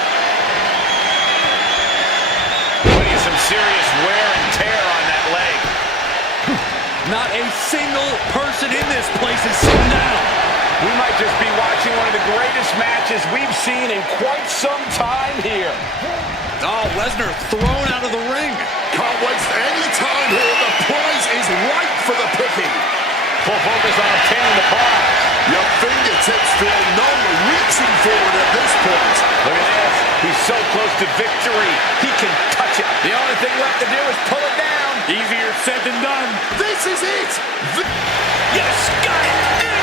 Putting some serious wear and tear on that leg. Not a single person in this place is sitting down. We might just be watching one of the greatest matches we've seen in quite some time here. Oh, Lesnar thrown out of the ring. Can't waste any time here. The prize is ripe for the picking. Full focus on obtaining the prize. Your fingertips feel numb, reaching forward at this point. Look at this. He's so close to victory. He can touch it. The only thing left to do is pull it down. Easier said than done. This is it. Yes, got it.